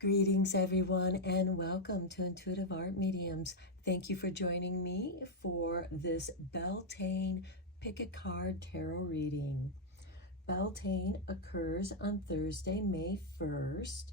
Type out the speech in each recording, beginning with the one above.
Greetings, everyone, and welcome to Intuitive Art Mediums. Thank you for joining me for this Beltane Pick a Card Tarot reading. Beltane occurs on Thursday, May 1st,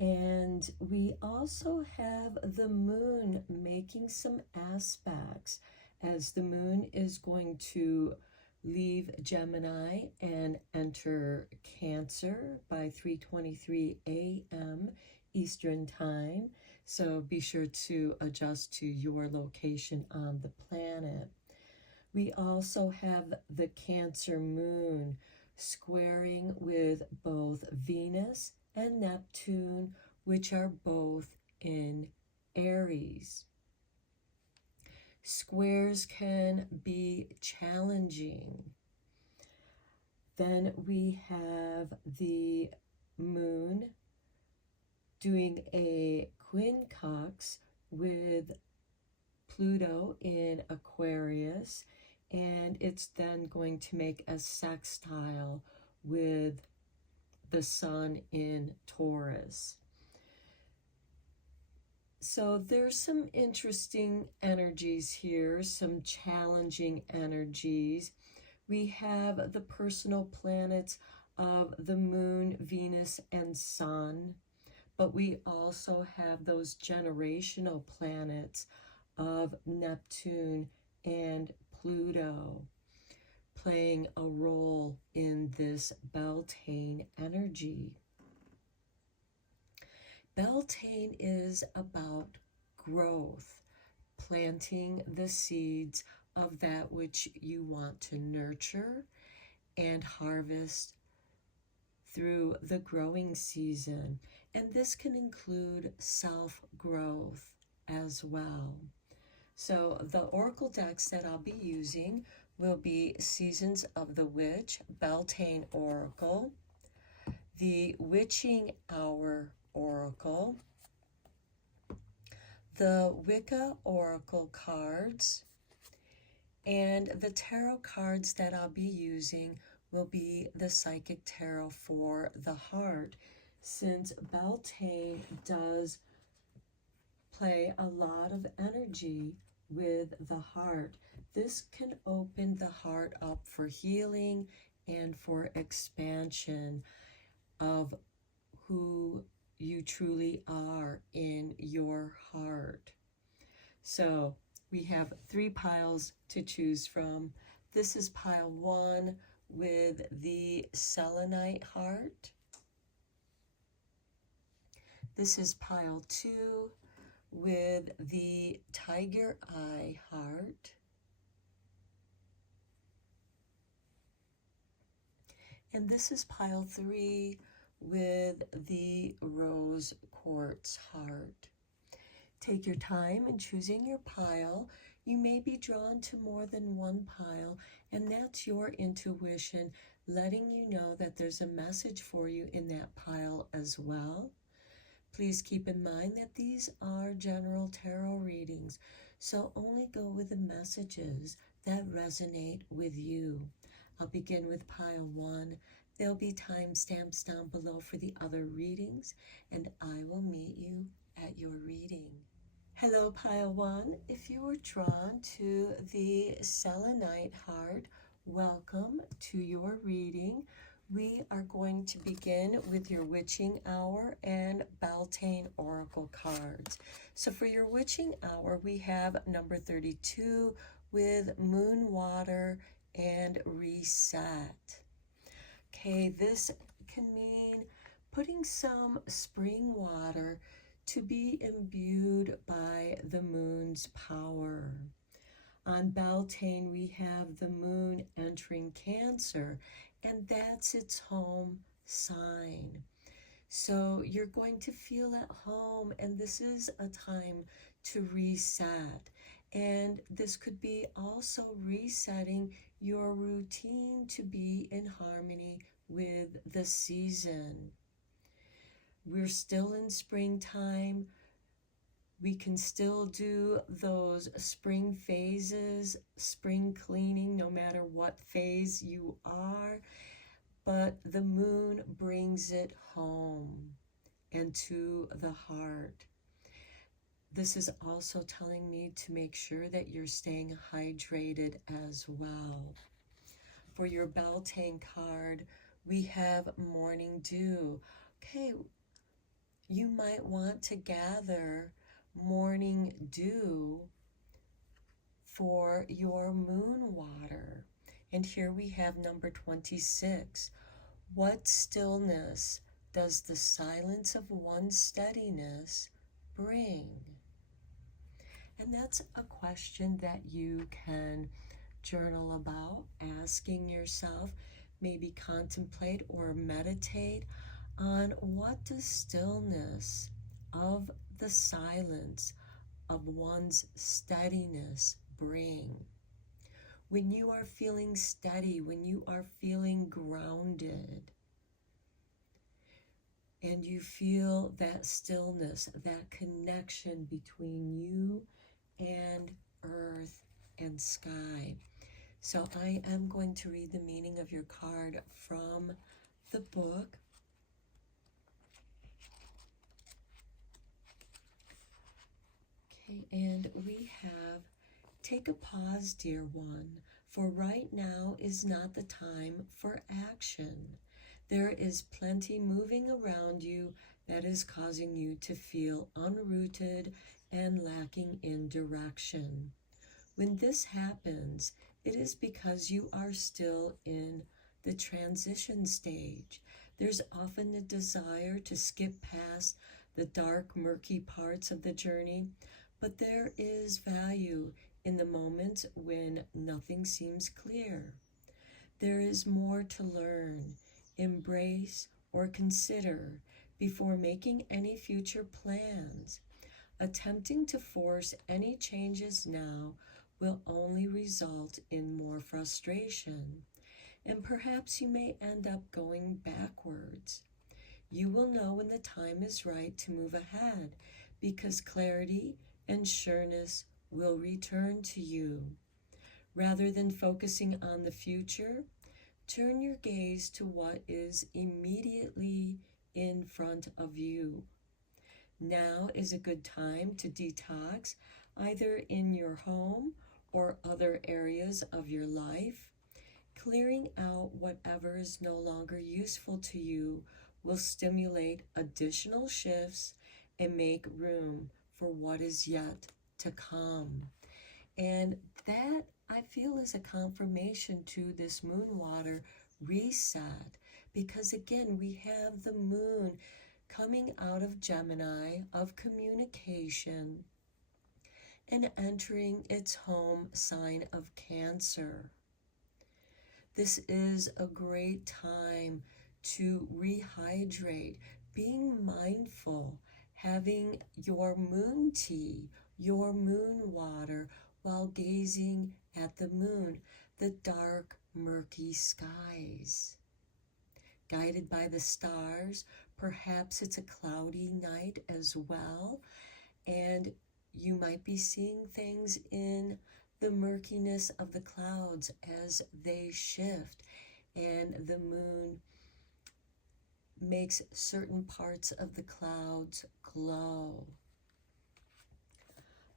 and we also have the moon making some aspects as the moon is going to leave Gemini and enter Cancer by 3:23 a.m. Eastern Time. So be sure to adjust to your location on the planet. We also have the Cancer moon squaring with both Venus and Neptune, which are both in Aries. Squares can be challenging. Then we have the moon doing a quincunx with Pluto in Aquarius, and it's then going to make a sextile with the sun in Taurus. So there's some interesting energies here, some challenging energies. We have the personal planets of the moon, Venus, and sun, but we also have those generational planets of Neptune and Pluto playing a role in this Beltane energy. Beltane is about growth, planting the seeds of that which you want to nurture and harvest through the growing season. And this can include self-growth as well. So the oracle decks that I'll be using will be Seasons of the Witch, Beltane Oracle, the Witching Hour Oracle, the Wicca Oracle cards, and the tarot cards that I'll be using will be the Psychic Tarot for the Heart, since Beltane does play a lot of energy with the heart. This can open the heart up for healing and for expansion of who you truly are in your heart. So we have 3 piles to choose from. This is pile 1 with the selenite heart. This is pile 2 with the tiger eye heart. And this is pile 3 with the rose quartz heart. Take your time in choosing your pile. You may be drawn to more than one pile, and that's your intuition letting you know that there's a message for you in that pile as well. Please keep in mind that these are general tarot readings, so only go with the messages that resonate with you. I'll begin with pile 1. There'll be timestamps down below for the other readings, and I will meet you at your reading. Hello, pile 1. If you were drawn to the selenite heart, welcome to your reading. We are going to begin with your Witching Hour and Beltane Oracle cards. So for your Witching Hour, we have number 32 with Moon Water and Reset. Okay, this can mean putting some spring water to be imbued by the moon's power. On Beltane, we have the moon entering Cancer, and that's its home sign. So you're going to feel at home, and this is a time to reset. And this could be also resetting your routine to be in harmony with the season. We're still in springtime. We can still do those spring phases, spring cleaning, no matter what phase you are, but the moon brings it home. And and to the heart. This is also telling me to make sure that you're staying hydrated as well. For your Beltane card, we have morning dew. Okay, you might want to gather morning dew for your moon water. And here we have number 26. What stillness does the silence of one's steadiness bring? And that's a question that you can journal about, asking yourself, maybe contemplate or meditate on what does stillness of the silence of one's steadiness bring. When you are feeling steady, when you are feeling grounded, and you feel that stillness, that connection between you and earth and sky. So I am going to read the meaning of your card from the book. Okay, and we have, take a pause, dear one, for right now is not the time for action. There is plenty moving around you that is causing you to feel unrooted and lacking in direction. When this happens, it is because you are still in the transition stage. There's often a desire to skip past the dark, murky parts of the journey, but there is value in the moments when nothing seems clear. There is more to learn, embrace, or consider before making any future plans. Attempting to force any changes now will only result in more frustration, and perhaps you may end up going backwards. You will know when the time is right to move ahead, because clarity and sureness will return to you. Rather than focusing on the future, turn your gaze to what is immediately in front of you. Now is a good time to detox, either in your home or other areas of your life. Clearing out whatever is no longer useful to you will stimulate additional shifts and make room for what is yet to come. And that, I feel, is a confirmation to this moon water reset, because again, we have the moon coming out of Gemini, of communication, and entering its home sign of Cancer. This is a great time to rehydrate, being mindful, having your moon tea, your moon water, while gazing at the moon, the dark, murky skies. Guided by the stars, perhaps it's a cloudy night as well, and you might be seeing things in the murkiness of the clouds as they shift, and the moon makes certain parts of the clouds glow.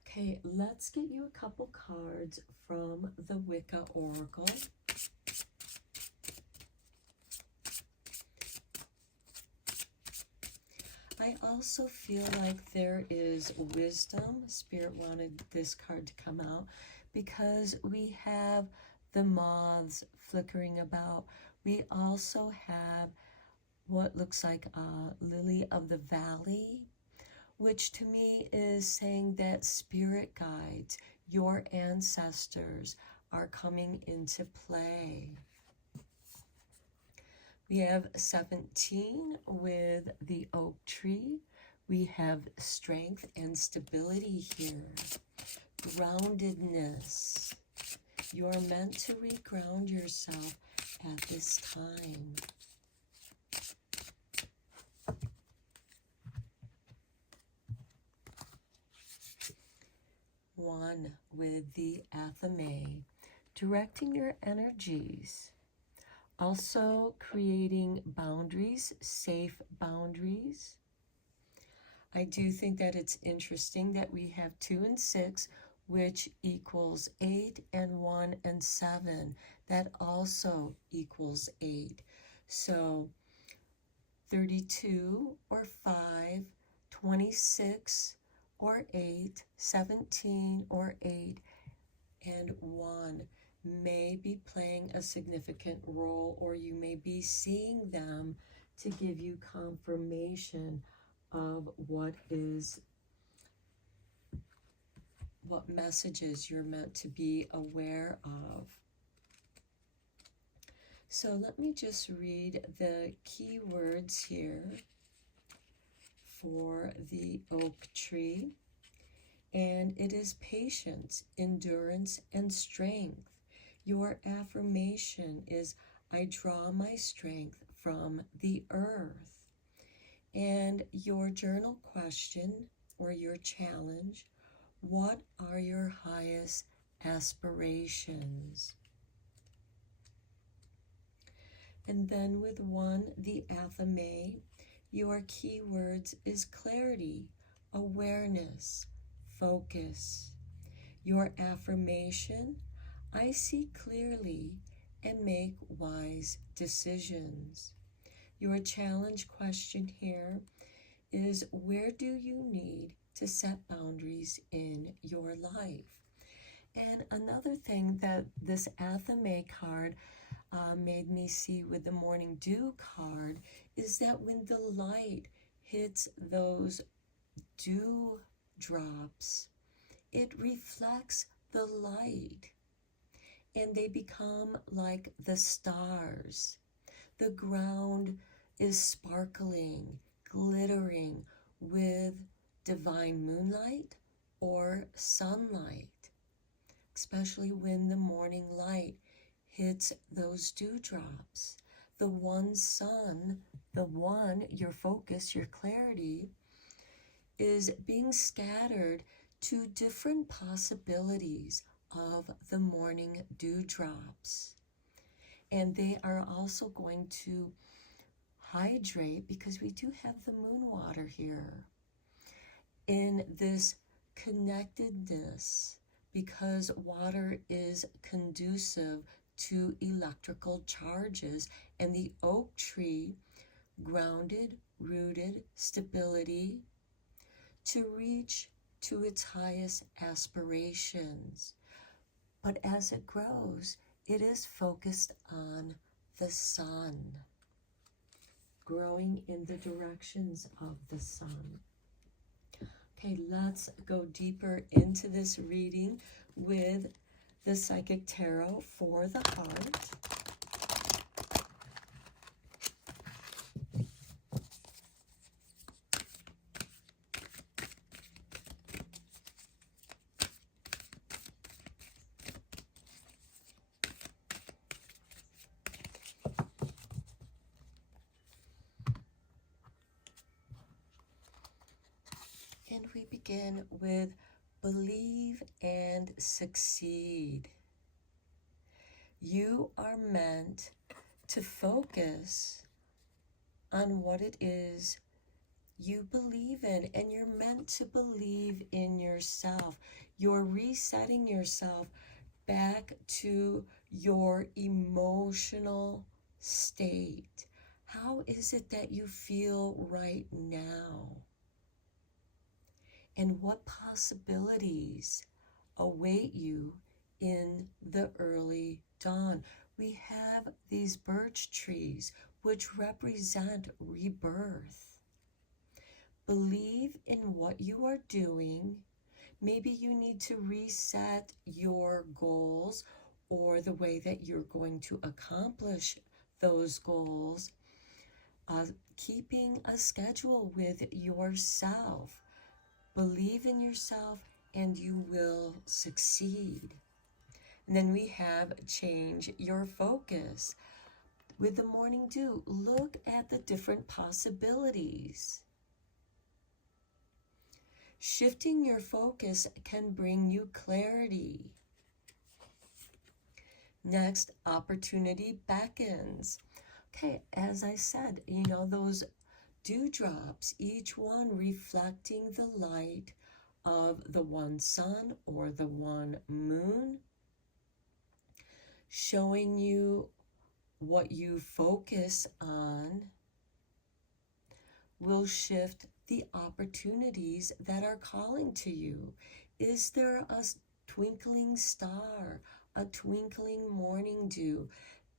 Okay, let's get you a couple cards from the Wicca Oracle. I also feel like there is wisdom. Spirit wanted this card to come out because we have the moths flickering about. We also have what looks like a lily of the valley, which to me is saying that spirit guides, your ancestors, are coming into play. We have 17 with the oak tree. We have strength and stability here. Groundedness. You're meant to reground yourself at this time. One with the Athame, directing your energies. Also creating boundaries, safe boundaries. I do think that it's interesting that we have 2 and 6, which equals 8, and 1 and 7. That also equals 8. So 32 or 5, 26 or 8, 17 or 8, and 1 may be playing a significant role, or you may be seeing them to give you confirmation of what messages you're meant to be aware of. So let me just read the key words here for the oak tree. And it is patience, endurance, and strength. Your affirmation is, I draw my strength from the earth. And your journal question or your challenge, what are your highest aspirations? And then with 1, the athame, your keywords is clarity, awareness, focus. Your affirmation, I see clearly and make wise decisions. Your challenge question here is, where do you need to set boundaries in your life? And another thing that this athame card made me see with the morning dew card is that when the light hits those dew drops, it reflects the light and they become like the stars. The ground is sparkling, glittering with divine moonlight or sunlight, especially when the morning light hits those dewdrops. The one sun, your focus, your clarity, is being scattered to different possibilities of the morning dewdrops. And they are also going to hydrate, because we do have the moon water here, in this connectedness, because water is conducive to electrical charges, and the oak tree, grounded, rooted, stability, to reach to its highest aspirations. But as it grows, it is focused on the sun, growing in the directions of the sun. Okay, let's go deeper into this reading with the Psychic Tarot for the heart. And we begin with believe and succeed. You are meant to focus on what it is you believe in, and you're meant to believe in yourself. You're resetting yourself back to your emotional state. How is it that you feel right now? And what possibilities await you in the early dawn? We have these birch trees, which represent rebirth. Believe in what you are doing. Maybe you need to reset your goals or the way that you're going to accomplish those goals. Keeping a schedule with yourself. Believe in yourself and you will succeed. And then we have change your focus. With the morning dew, look at the different possibilities. Shifting your focus can bring you clarity. Next, opportunity beckons. Okay, as I said, those dewdrops, each one reflecting the light of the one sun or the one moon, showing you what you focus on will shift the opportunities that are calling to you. Is there a twinkling star, a twinkling morning dew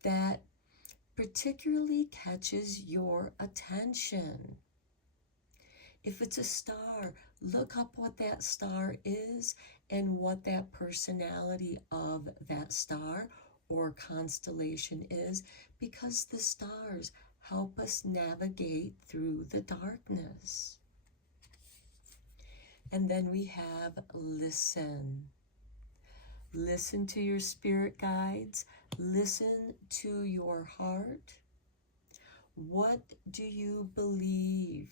that particularly catches your attention? If it's a star, look up what that star is and what that personality of that star or constellation is, because the stars help us navigate through the darkness. And then we have listen. Listen to your spirit guides. Listen to your heart. What do you believe?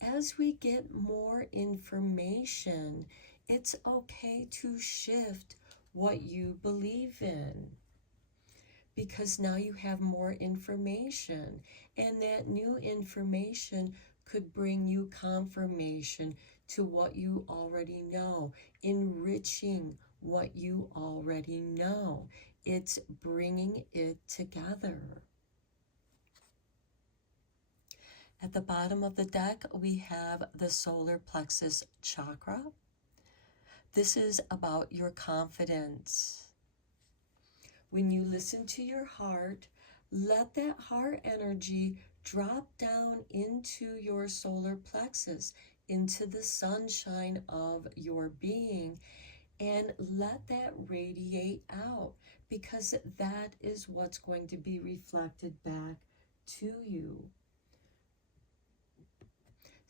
As we get more information, it's okay to shift what you believe in, because now you have more information, and that new information could bring you confirmation to what you already know, enriching what you already know. It's bringing it together. At the bottom of the deck, we have the solar plexus chakra. This is about your confidence. When you listen to your heart, let that heart energy drop down into your solar plexus, into the sunshine of your being, and let that radiate out, because that is what's going to be reflected back to you.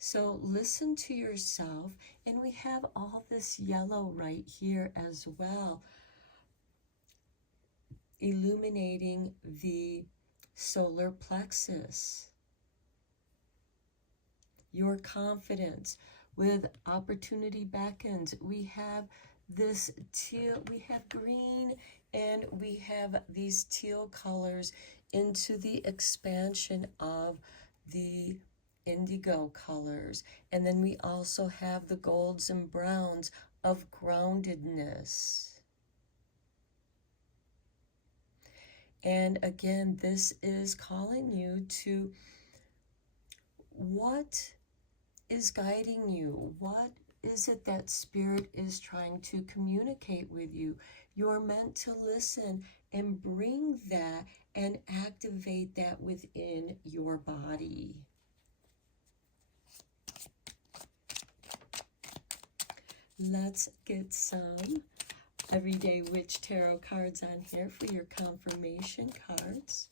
So listen to yourself, and we have all this yellow right here as well, illuminating the solar plexus. Your confidence with opportunity beckons. We have this teal, we have green, and we have these teal colors into the expansion of the indigo colors. And then we also have the golds and browns of groundedness. And again, this is calling you to what is guiding you. What is it that Spirit is trying to communicate with you? You're meant to listen and bring that and activate that within your body. Let's get some Everyday Witch Tarot cards on here for your confirmation cards.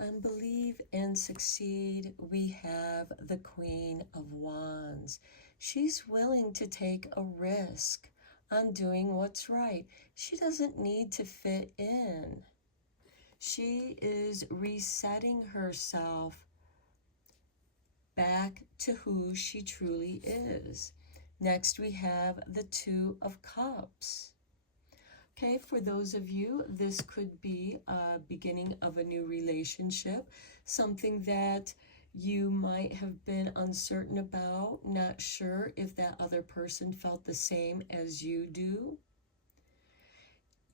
On Believe and Succeed, we have the Queen of Wands. She's willing to take a risk on doing what's right. She doesn't need to fit in. She is resetting herself back to who she truly is. Next, we have the Two of Cups. Okay, for those of you, this could be a beginning of a new relationship, something that you might have been uncertain about, not sure if that other person felt the same as you do.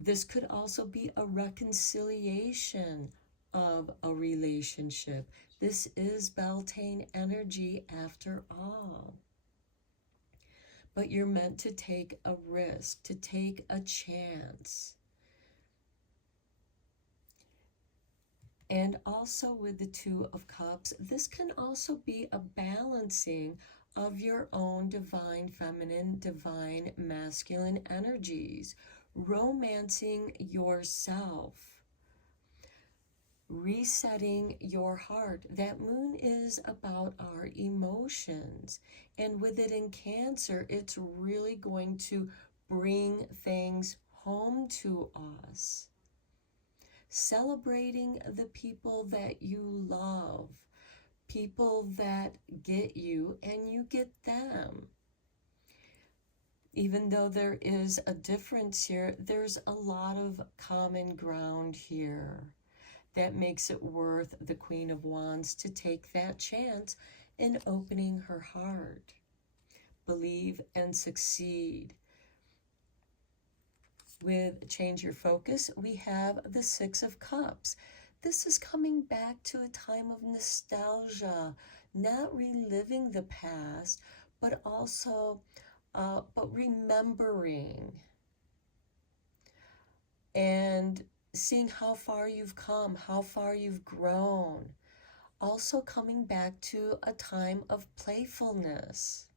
This could also be a reconciliation of a relationship. This is Beltane energy after all. But you're meant to take a risk, to take a chance. And also with the Two of Cups, this can also be a balancing of your own divine feminine, divine masculine energies, romancing yourself, resetting your heart. That moon is about our emotions, and with it in Cancer, it's really going to bring things home to us. celebrating the people that you love, people that get you and you get them. Even though there is a difference here, there's a lot of common ground here that makes it worth the Queen of Wands to take that chance in opening her heart. Believe and succeed. With Change Your Focus, we have the Six of Cups. This is coming back to a time of nostalgia, not reliving the past, but also but remembering and seeing how far you've come, how far you've grown. Also coming back to a time of playfulness.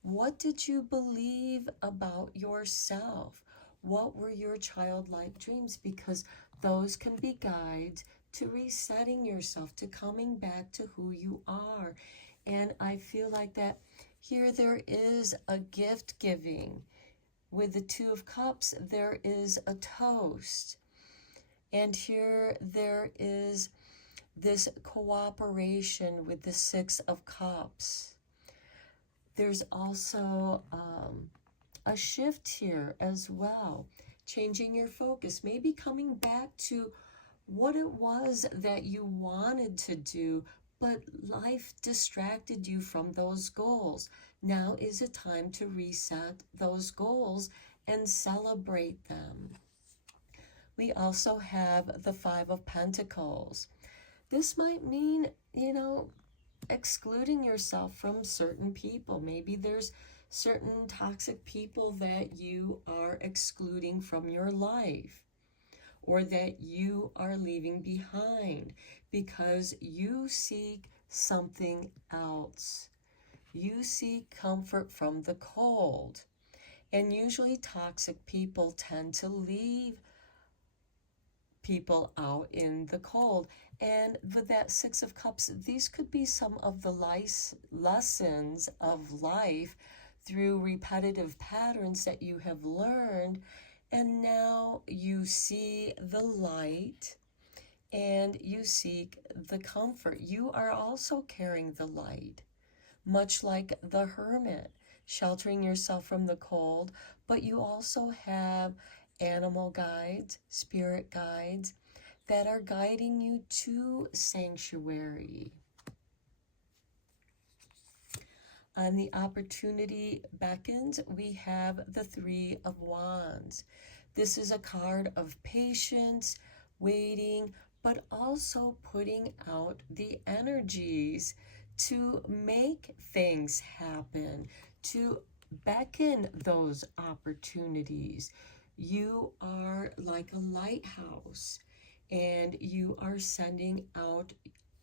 What did you believe about yourself? What were your childlike dreams? Because those can be guides to resetting yourself, to coming back to who you are. And I feel like that here there is a gift giving. With the Two of Cups, there is a toast. And here there is this cooperation with the Six of Cups. There's also a shift here as well. Changing your focus, maybe coming back to what it was that you wanted to do, but life distracted you from those goals. Now is a time to reset those goals and celebrate them. We also have the Five of Pentacles. This might mean, excluding yourself from certain people. Maybe there's certain toxic people that you are excluding from your life, or that you are leaving behind because you seek something else. You seek comfort from the cold. And usually toxic people tend to leave people out in the cold. And with that Six of Cups, these could be some of the lessons of life through repetitive patterns that you have learned. And now you see the light and you seek the comfort. You are also carrying the light, much like the hermit, sheltering yourself from the cold, but you also have animal guides, spirit guides that are guiding you to sanctuary. On the opportunity beckons, we have the Three of Wands. This is a card of patience, waiting, but also putting out the energies to make things happen, to beckon those opportunities. You are like a lighthouse, and you are sending out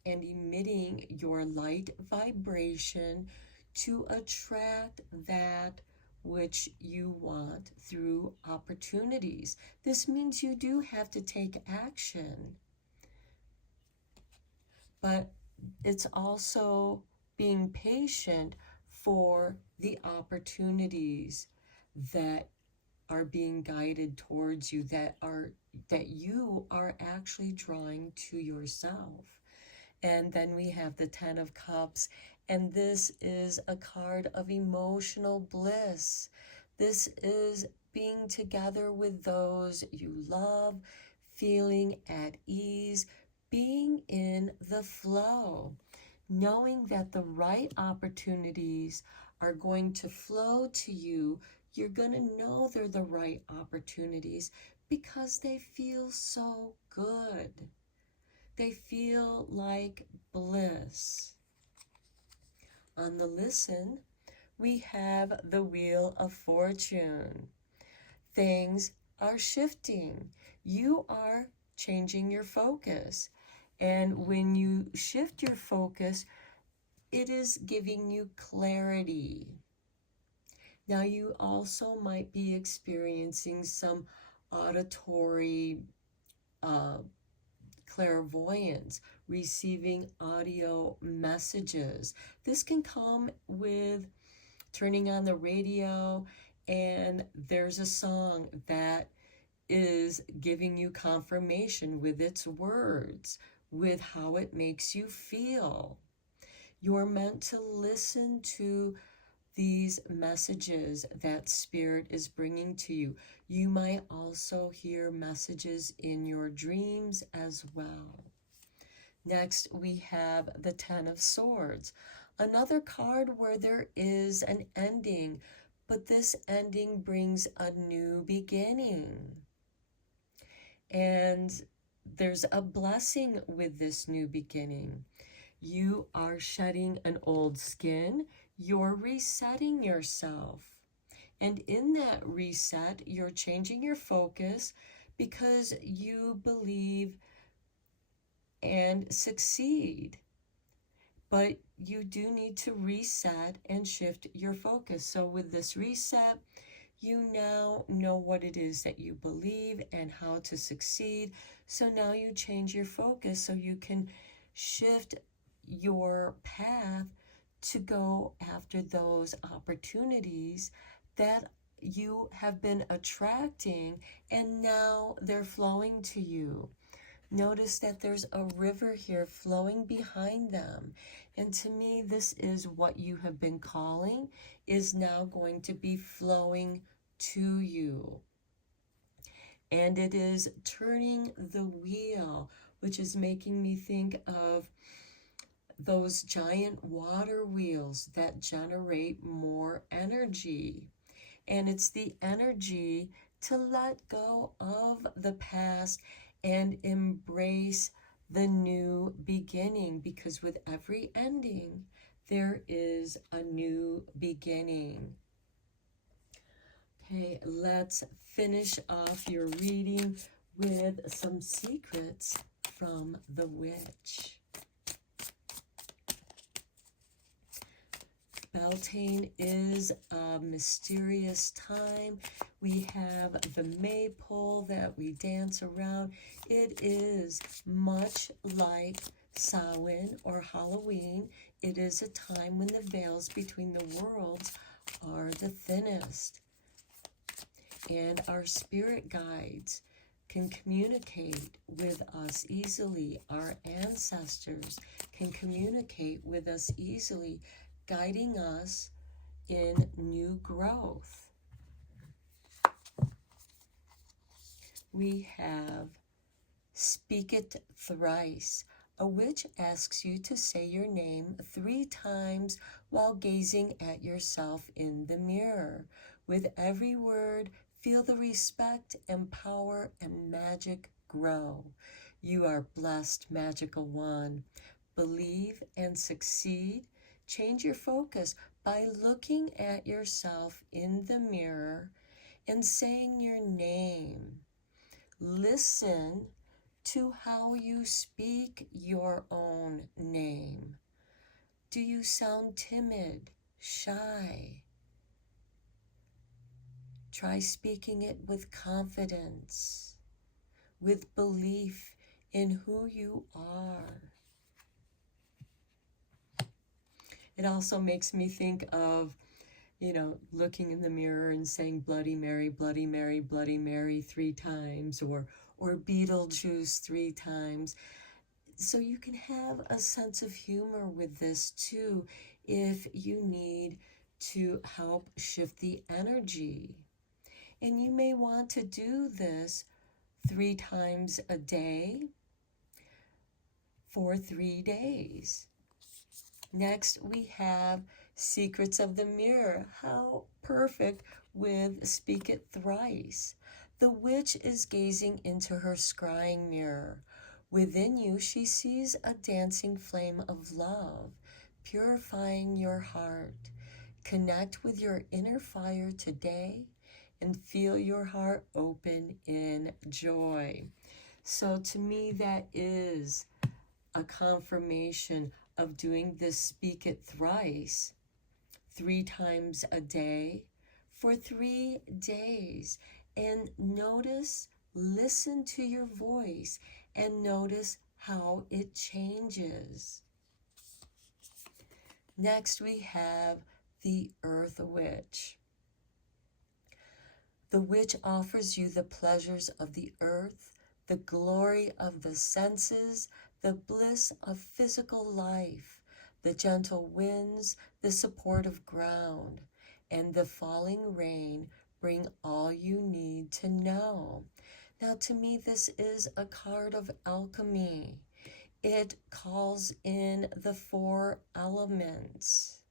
and emitting your light vibration to attract that which you want through opportunities. This means you do have to take action, but it's also being patient for the opportunities that are being guided towards you, that you are actually drawing to yourself. And then we have the Ten of Cups, and this is a card of emotional bliss. This is being together with those you love, feeling at ease, being in the flow, knowing that the right opportunities are going to flow to you. You're going to know they're the right opportunities because they feel so good. They feel like bliss. On the listen, we have the Wheel of Fortune. Things are shifting. You are changing your focus. And when you shift your focus, it is giving you clarity. Now, you also might be experiencing some auditory clairvoyance, receiving audio messages. This can come with turning on the radio and there's a song that is giving you confirmation with its words, with how it makes you feel. You're meant to listen to these messages that Spirit is bringing to you. You might also hear messages in your dreams as well. Next, we have the Ten of Swords, another card where there is an ending, but this ending brings a new beginning. And there's a blessing with this new beginning. You are shedding an old skin. You're resetting yourself. And in that reset, you're changing your focus because you believe and succeed. But you do need to reset and shift your focus. So with this reset, you now know what it is that you believe and how to succeed. So now you change your focus so you can shift your path to go after those opportunities that you have been attracting, and now they're flowing to you. Notice that there's a river here flowing behind them. And to me, this is what you have been calling is now going to be flowing to you. And it is turning the wheel, which is making me think of those giant water wheels that generate more energy. And it's the energy to let go of the past and embrace the new beginning, because with every ending, there is a new beginning. Okay, let's finish off your reading with some secrets from the witch. Beltane is a mysterious time. We have the maypole that we dance around. It is much like Samhain or Halloween. It is a time when the veils between the worlds are the thinnest. And our spirit guides can communicate with us easily. Our ancestors can communicate with us easily, guiding us in new growth. We have Speak It Thrice. A witch asks you to say your name 3 times while gazing at yourself in the mirror. With every word, feel the respect and power and magic grow. You are blessed, magical one. Believe and succeed. Change your focus by looking at yourself in the mirror and saying your name. Listen to how you speak your own name. Do you sound timid, shy? Try speaking it with confidence, with belief in who you are. It also makes me think of, looking in the mirror and saying Bloody Mary, Bloody Mary, Bloody Mary 3 times, or Beetlejuice 3 times. So you can have a sense of humor with this too, if you need to help shift the energy. And you may want to do this 3 times a day for 3 days. Next, we have Secrets of the Mirror. How perfect with Speak It Thrice. The witch is gazing into her scrying mirror. Within you, she sees a dancing flame of love, purifying your heart. Connect with your inner fire today and feel your heart open in joy. So to me, that is a confirmation of doing this Speak It Thrice 3 times a day for 3 days. And notice, listen to your voice and notice how it changes. Next, we have the Earth Witch. The witch offers you the pleasures of the earth, the glory of the senses, the bliss of physical life, the gentle winds, the support of ground, and the falling rain bring all you need to know. Now, to me, this is a card of alchemy. It calls in the 4 elements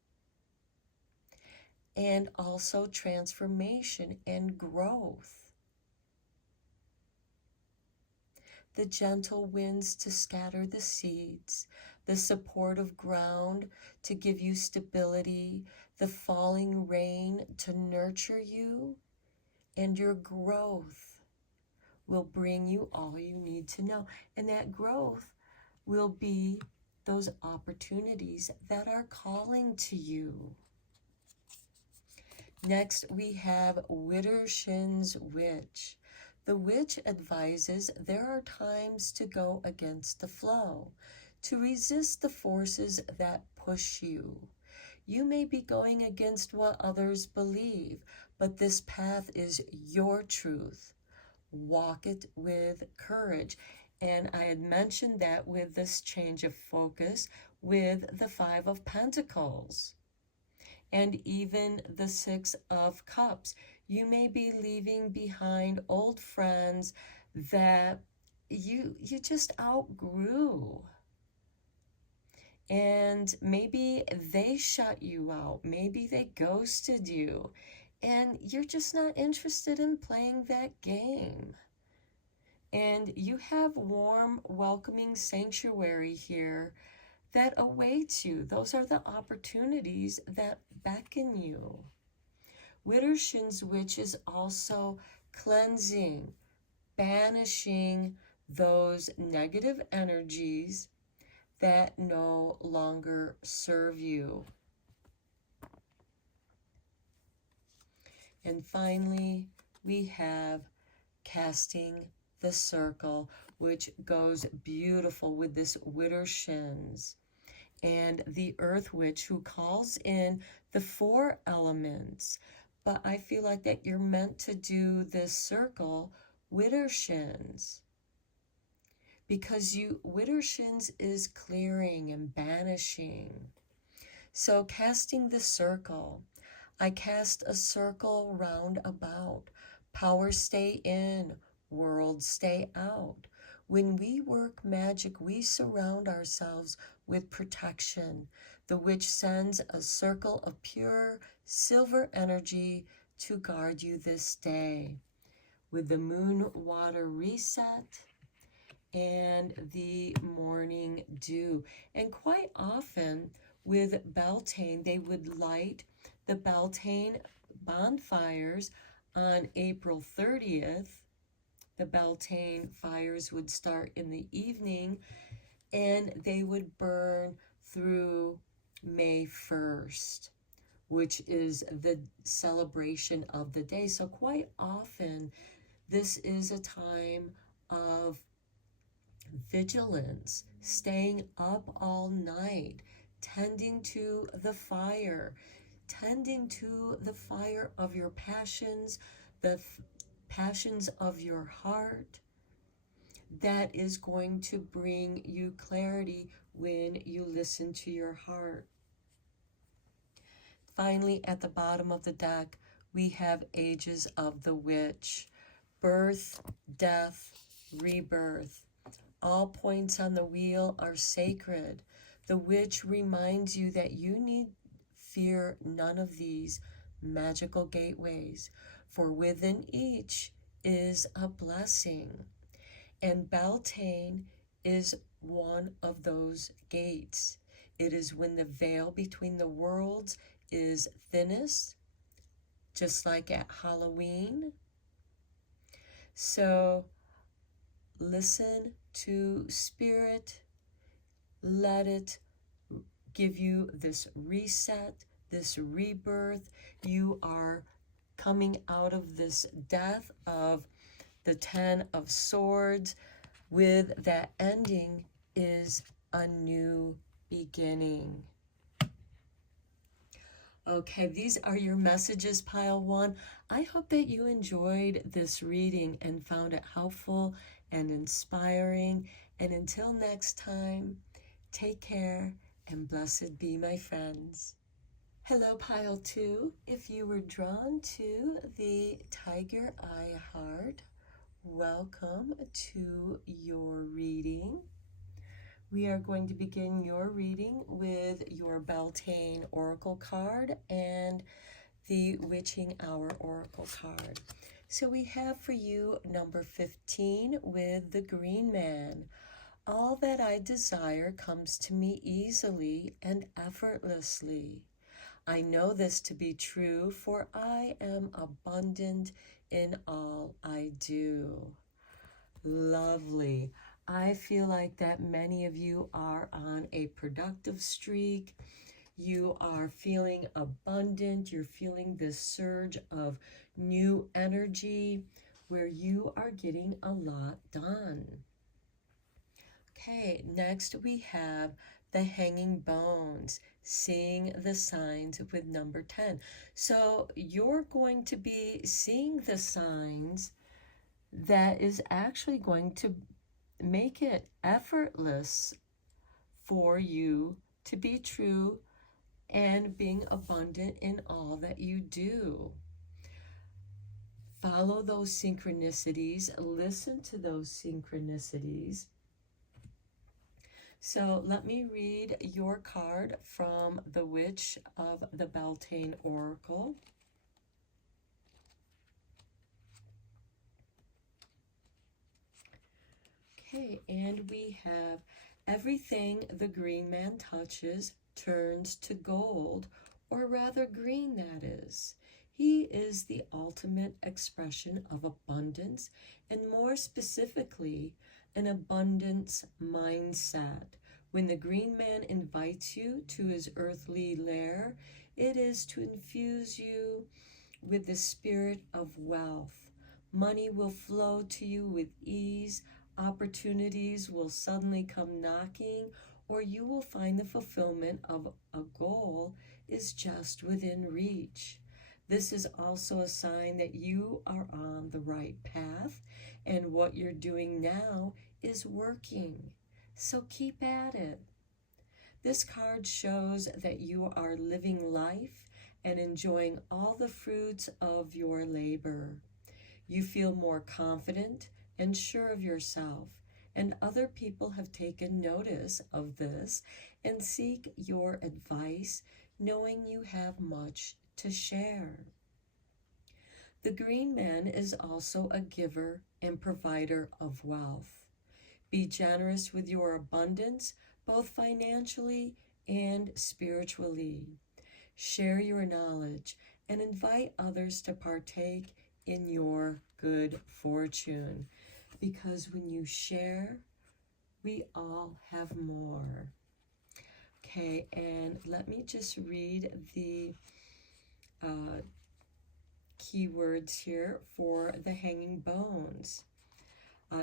and also transformation and growth. The gentle winds to scatter the seeds, the support of ground to give you stability, the falling rain to nurture you, and your growth will bring you all you need to know. And that growth will be those opportunities that are calling to you. Next, we have Widdershin's Witch. The witch advises there are times to go against the flow, to resist the forces that push you. You may be going against what others believe, but this path is your truth. Walk it with courage. And I had mentioned that with this change of focus with the 5 of Pentacles and even the 6 of Cups. You may be leaving behind old friends that you just outgrew. And maybe they shut you out. Maybe they ghosted you. And you're just not interested in playing that game. And you have warm, welcoming sanctuary here that awaits you. Those are the opportunities that beckon you. Widdershin's Witch is also cleansing, banishing those negative energies that no longer serve you. And finally, we have Casting the Circle, which goes beautiful with this Widdershin's. And the Earth Witch, who calls in the 4 elements. But I feel like that you're meant to do this circle Widdershin's, because Widdershin's is clearing and banishing. So casting the circle, I cast a circle round about. Powers stay in, worlds stay out. When we work magic, we surround ourselves with protection. The witch sends a circle of pure silver energy to guard you this day. With the moon water reset and the morning dew. And quite often with Beltane, they would light the Beltane bonfires on April 30th. The Beltane fires would start in the evening and they would burn through May 1st, which is the celebration of the day. So quite often, this is a time of vigilance, staying up all night, tending to the fire of your passions, the passions of your heart. That is going to bring you clarity when you listen to your heart. Finally, at the bottom of the deck, we have Ages of the Witch. Birth, death, rebirth. All points on the wheel are sacred. The witch reminds you that you need fear none of these magical gateways, for within each is a blessing. And Beltane is one of those gates. It is when the veil between the worlds is thinnest, just like at Halloween. So listen to Spirit. Let it give you this reset, this rebirth. You are coming out of this death of the 10 of Swords. With that ending is a new beginning. Okay, these are your messages, pile one. I hope that you enjoyed this reading and found it helpful and inspiring. And until next time, take care and blessed be, my friends. Hello, pile two. If you were drawn to the Tiger Eye Heart, welcome to your reading. We are going to begin your reading with your Beltane Oracle card and the Witching Hour Oracle card. So we have for you number 15 with the Green Man. All that I desire comes to me easily and effortlessly. I know this to be true, for I am abundant in all I do. Lovely. I feel like that many of you are on a productive streak. You are feeling abundant. You're feeling this surge of new energy where you are getting a lot done. Okay, next we have the Hanging Bones, seeing the signs with number 10. So you're going to be seeing the signs that is actually going to make it effortless for you to be true and being abundant in all that you do. Follow those synchronicities, listen to those synchronicities. So let me read your card from the Witch of the Beltane Oracle. Okay, and we have everything the Green Man touches turns to gold, or rather green, that is. He is the ultimate expression of abundance, and more specifically, an abundance mindset. When the Green Man invites you to his earthly lair, it is to infuse you with the spirit of wealth. Money will flow to you with ease. Opportunities will suddenly come knocking, or you will find the fulfillment of a goal is just within reach. This is also a sign that you are on the right path, and what you're doing now is working. So keep at it. This card shows that you are living life and enjoying all the fruits of your labor. You feel more confident and sure of yourself, and other people have taken notice of this and seek your advice, knowing you have much to share. The Green Man is also a giver and provider of wealth. Be generous with your abundance, both financially and spiritually. Share your knowledge and invite others to partake in your good fortune, because when you share, we all have more. Okay, and let me just read the keywords here for the Hanging Bones.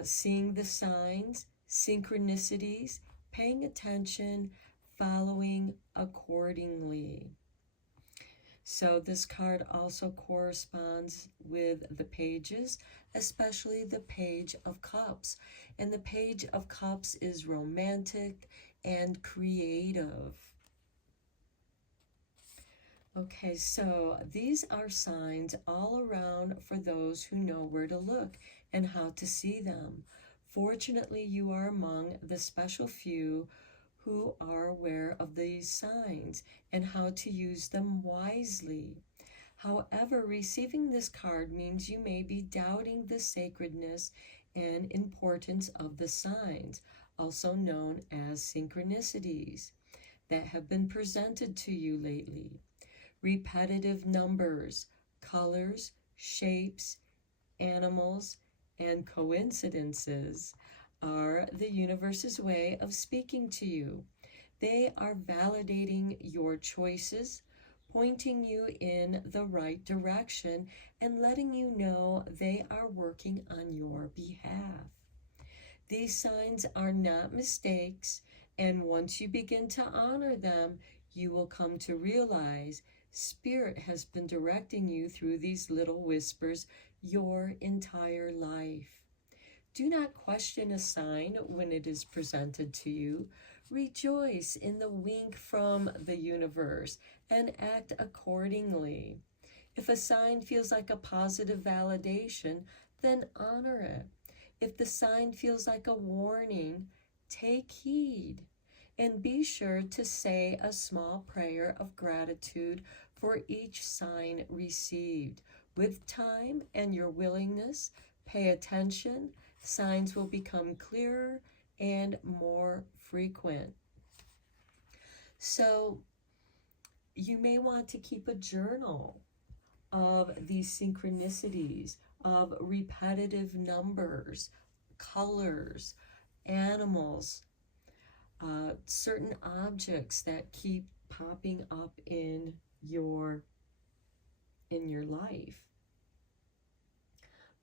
Seeing the signs, synchronicities, paying attention, following accordingly. So this card also corresponds with the pages, especially the Page of Cups. And the Page of Cups is romantic and creative. Okay, so these are signs all around for those who know where to look and how to see them. Fortunately, you are among the special few who are aware of these signs and how to use them wisely. However, receiving this card means you may be doubting the sacredness and importance of the signs, also known as synchronicities, that have been presented to you lately. Repetitive numbers, colors, shapes, animals, and coincidences are the universe's way of speaking to you. They are validating your choices, pointing you in the right direction, and letting you know they are working on your behalf. These signs are not mistakes, and once you begin to honor them, you will come to realize Spirit has been directing you through these little whispers your entire life. Do not question a sign when it is presented to you. Rejoice in the wink from the universe and act accordingly. If a sign feels like a positive validation, then honor it. If the sign feels like a warning, take heed. And be sure to say a small prayer of gratitude for each sign received. With time and your willingness, pay attention, signs will become clearer and more frequent. So you may want to keep a journal of these synchronicities, of repetitive numbers, colors, animals, certain objects that keep popping up in your life.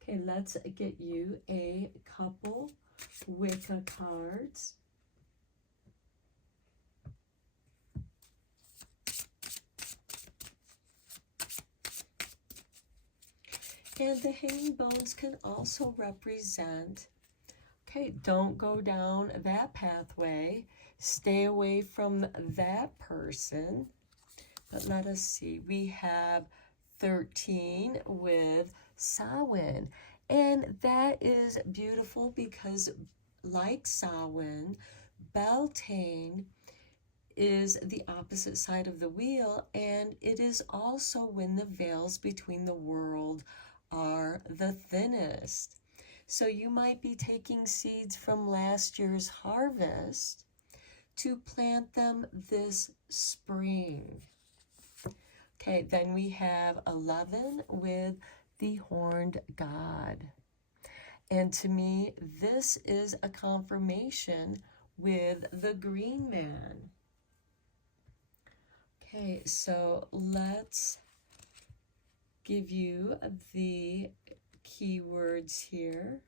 Okay, let's get you a couple Wicca cards. And the hanging bones can also represent, okay, don't go down that pathway. Stay away from that person. But let us see. We have 13 with Samhain. And that is beautiful because, like Samhain, Beltane is the opposite side of the wheel, and it is also when the veils between the world are the thinnest. So you might be taking seeds from last year's harvest to plant them this spring. Okay, then we have 11 with the horned god. And to me, this is a confirmation with the green man. Okay, so let's give you the keywords here.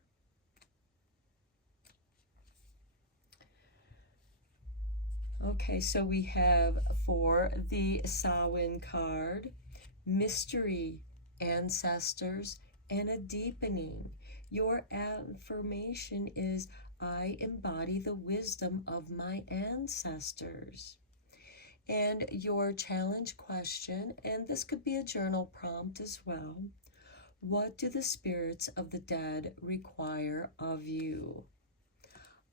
Okay, so we have for the Samhain card, mystery, ancestors, and a deepening. Your affirmation is, I embody the wisdom of my ancestors. And your challenge question, and this could be a journal prompt as well, what do the spirits of the dead require of you?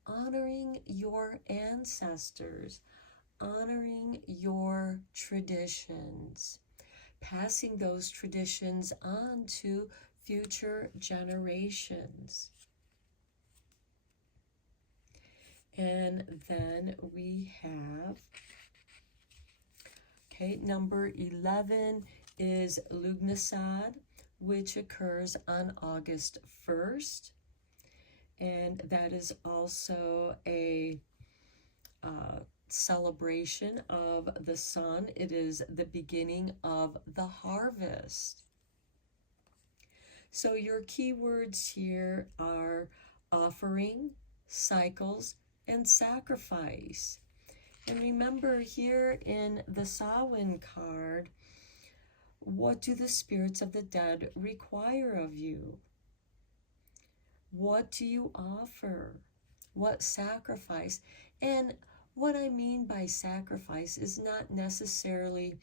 Honoring your ancestors, honoring your traditions, passing those traditions on to future generations. And then we have, okay, number 11 is Lugnasad, which occurs on August 1st. And that is also a celebration of the sun. It is the beginning of the harvest. So your keywords here are offering, cycles, and sacrifice. And remember here in the Samhain card, what do the spirits of the dead require of you? What do you offer? What sacrifice? And what I mean by sacrifice is not necessarily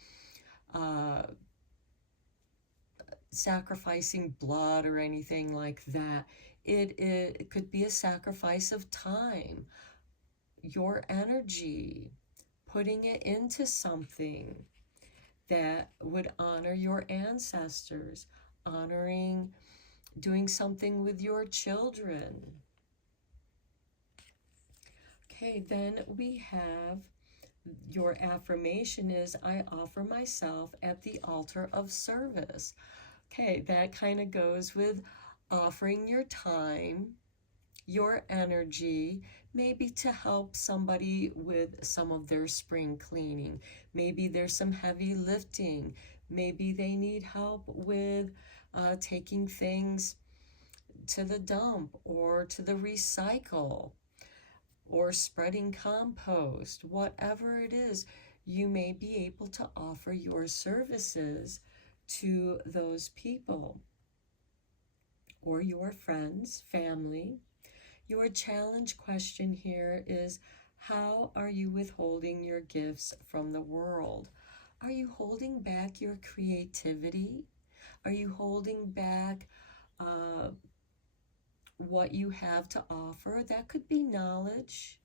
sacrificing blood or anything like that. It could be a sacrifice of time, your energy, putting it into something that would honor your ancestors, honoring, doing something with your children. Okay, then we have your affirmation is, I offer myself at the altar of service. Okay, that kind of goes with offering your time, your energy, maybe to help somebody with some of their spring cleaning. Maybe there's some heavy lifting. Maybe they need help with taking things to the dump or to the recycle or spreading compost. Whatever it is, you may be able to offer your services to those people or your friends, family. Your challenge question here is, how are you withholding your gifts from the world? Are you holding back your creativity? Are you holding back what you have to offer? That could be knowledge,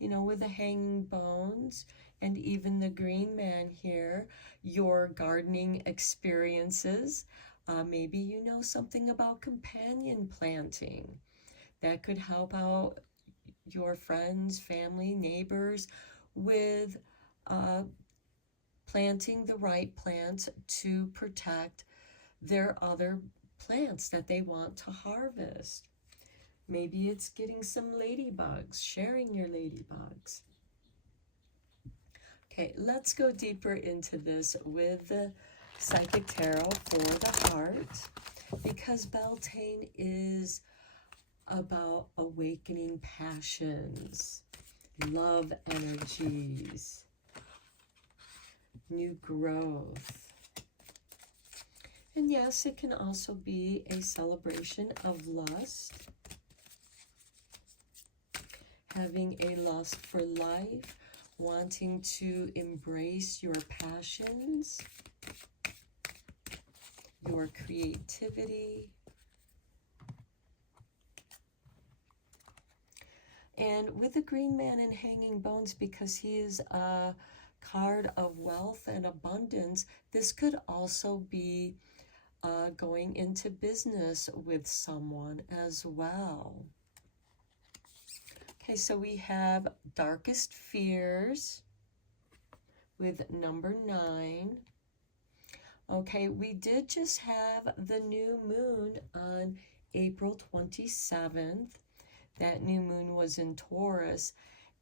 with the hanging bones and even the green man here, your gardening experiences. Maybe you know something about companion planting. That could help out your friends, family, neighbors with planting the right plants to protect their other plants that they want to harvest. Maybe it's getting some ladybugs, sharing your ladybugs. Okay, let's go deeper into this with the Psychic Tarot for the heart, because Beltane is about awakening passions, love energies, new growth. And yes, it can also be a celebration of lust, having a lust for life, wanting to embrace your passions, your creativity. And with the green man in hanging bones, because he is a card of wealth and abundance, this could also be going into business with someone as well. Okay, so we have darkest fears with number 9. Okay, we did just have the new moon on April 27th. That new moon was in Taurus,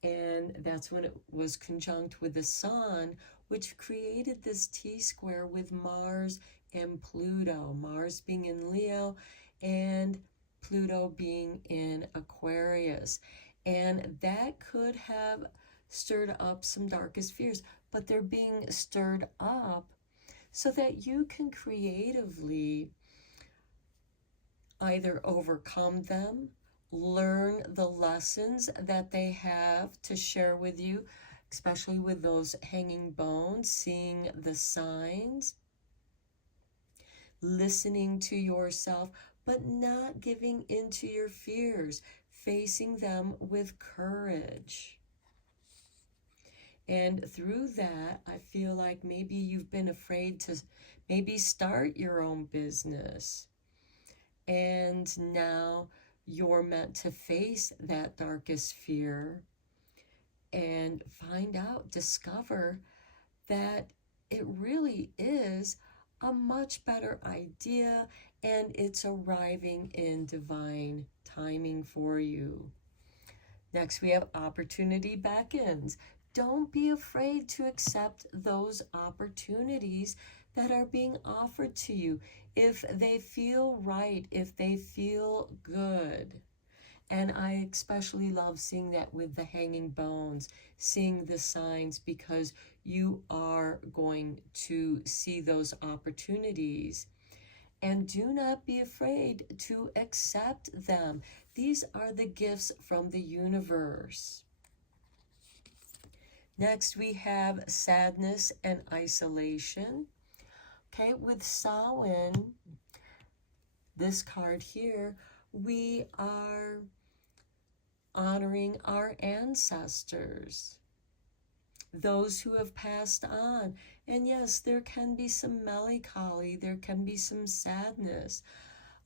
and that's when it was conjunct with the sun, which created this T-square with Mars and Pluto. Mars being in Leo and Pluto being in Aquarius. And that could have stirred up some darkest fears, but they're being stirred up so that you can creatively either overcome them, learn the lessons that they have to share with you, especially with those hanging bones, seeing the signs, listening to yourself, but not giving into your fears, facing them with courage. And through that, I feel like maybe you've been afraid to maybe start your own business. And now you're meant to face that darkest fear and find out, discover that it really is a much better idea, and it's arriving in divine timing for you. Next, we have opportunity back-ends. Don't be afraid to accept those opportunities that are being offered to you. If they feel right, if they feel good. And I especially love seeing that with the hanging bones, seeing the signs, because you are going to see those opportunities. And do not be afraid to accept them. These are the gifts from the universe. Next, we have sadness and isolation. Okay, with Samhain, this card here, we are honoring our ancestors, those who have passed on. And yes, there can be some melancholy, there can be some sadness.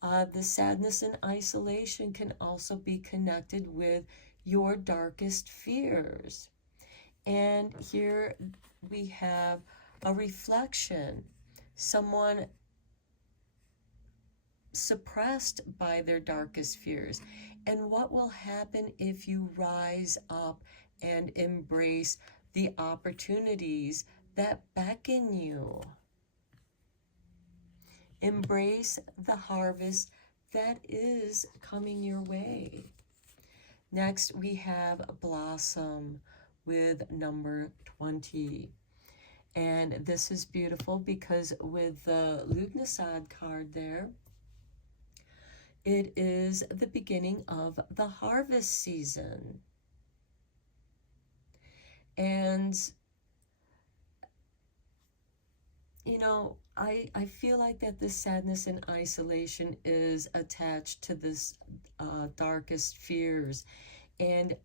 The sadness and isolation can also be connected with your darkest fears. And here we have a reflection. Someone suppressed by their darkest fears. And what will happen if you rise up and embrace the opportunities that beckon you? Embrace the harvest that is coming your way. Next, we have blossom with number 20. And this is beautiful because with the Lugnasad card there, it is the beginning of the harvest season. And, you know, I feel like that this sadness and isolation is attached to this darkest fears. And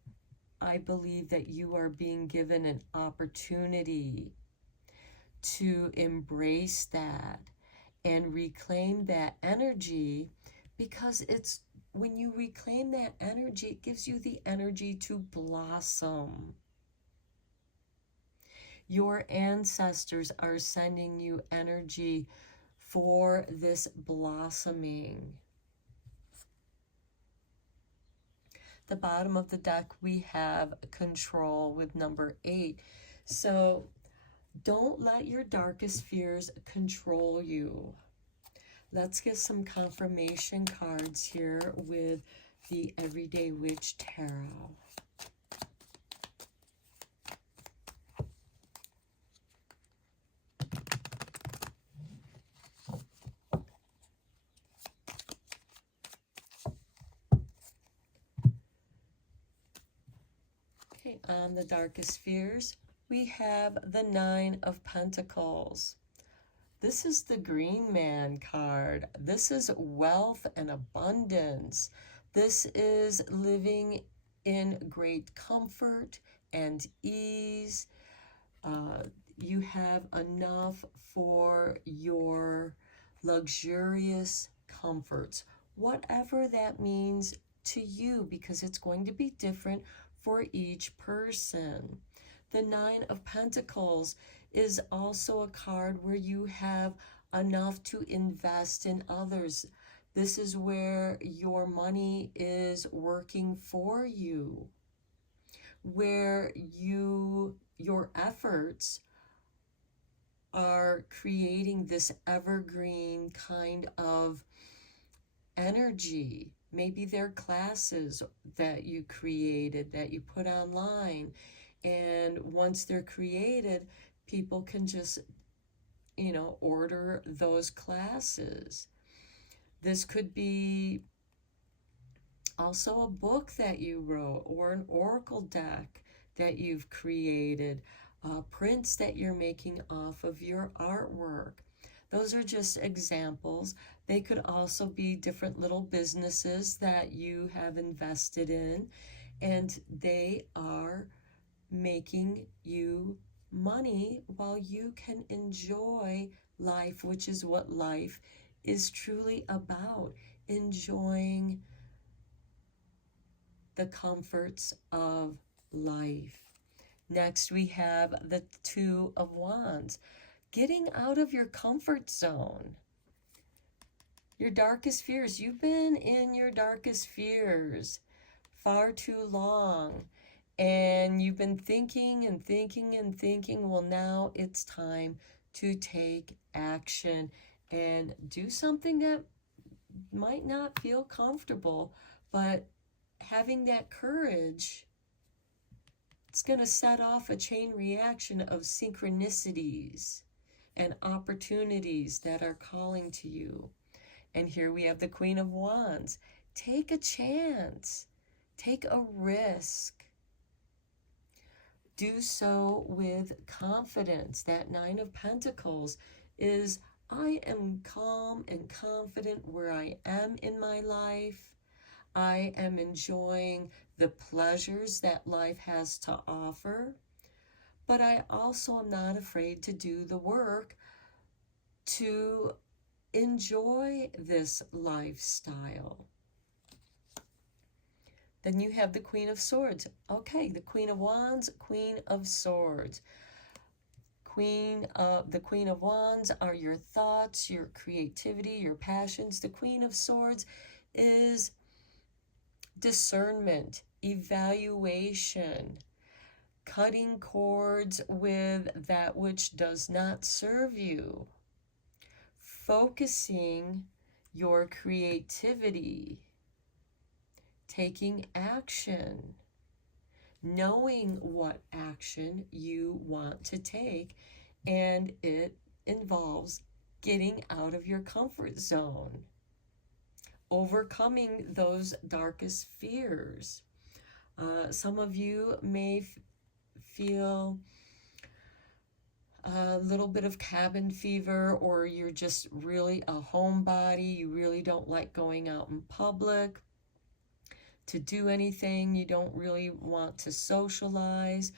I believe that you are being given an opportunity to embrace that and reclaim that energy, because it's when you reclaim that energy, it gives you the energy to blossom. Your ancestors are sending you energy for this blossoming. The bottom of the deck, we have control with number 8. So don't let your darkest fears control you. Let's get some confirmation cards here with the Everyday Witch Tarot. Okay, on the darkest fears, we have the 9 of Pentacles. This is the Green Man card. This is wealth and abundance. This is living in great comfort and ease. You have enough for your luxurious comforts, whatever that means to you, because it's going to be different for each person. The 9 of Pentacles is also a card where you have enough to invest in others. This is where your money is working for you, where your efforts are creating this evergreen kind of energy. Maybe they're classes that you created, that you put online, and once they're created, people can just, order those classes. This could be also a book that you wrote, or an oracle deck that you've created, prints that you're making off of your artwork. Those are just examples. They could also be different little businesses that you have invested in, and they are making you money while you can enjoy life, which is what life is truly about, enjoying the comforts of life. Next, we have the 2 of Wands, getting out of your comfort zone. Your darkest fears. You've been in your darkest fears far too long, and you've been thinking and thinking and thinking. Well, now it's time to take action and do something that might not feel comfortable, but having that courage, it's going to set off a chain reaction of synchronicities and opportunities that are calling to you. And here we have the Queen of Wands. Take a chance. Take a risk. Do so with confidence. That 9 of Pentacles is, I am calm and confident where I am in my life. I am enjoying the pleasures that life has to offer, but I also am not afraid to do the work to enjoy this lifestyle. Then you have the Queen of Swords. Okay, the Queen of Wands, Queen of Swords. The Queen of Wands are your thoughts, your creativity, your passions. The Queen of Swords is discernment, evaluation, cutting cords with that which does not serve you, focusing your creativity, taking action, knowing what action you want to take, and it involves getting out of your comfort zone, overcoming those darkest fears. Some of you may feel a little bit of cabin fever, or you're just really a homebody. You really don't like going out in public to do anything. You don't really want to socialize.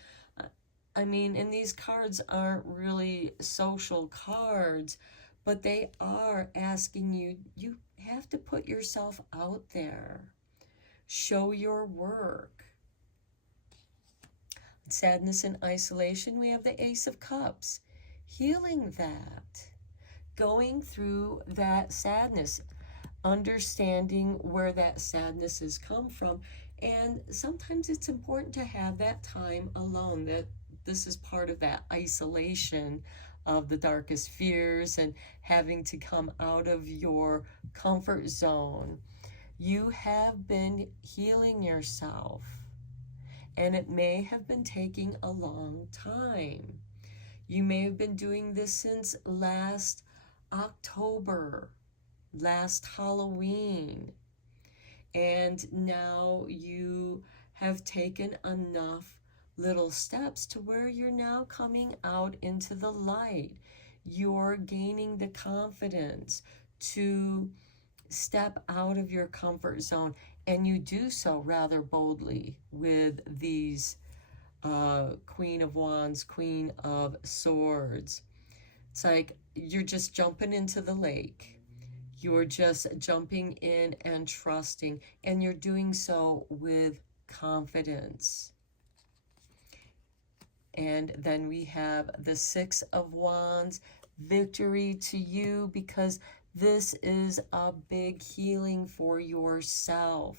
I mean, and these cards aren't really social cards, but they are asking you, you have to put yourself out there. Show your work. Sadness and isolation, we have the Ace of Cups. Healing that. Going through that sadness. Understanding where that sadness has come from. And sometimes it's important to have that time alone. That this is part of that isolation of the darkest fears and having to come out of your comfort zone. You have been healing yourself, and it may have been taking a long time. You may have been doing this since last October, last Halloween, and now you have taken enough little steps to where you're now coming out into the light. You're gaining the confidence to step out of your comfort zone, and you do so rather boldly with these Queen of Wands, Queen of Swords. It's like you're just jumping into the lake. You're just jumping in and trusting, and you're doing so with confidence. And then we have the Six of Wands. Victory to you, because this is a big healing for yourself.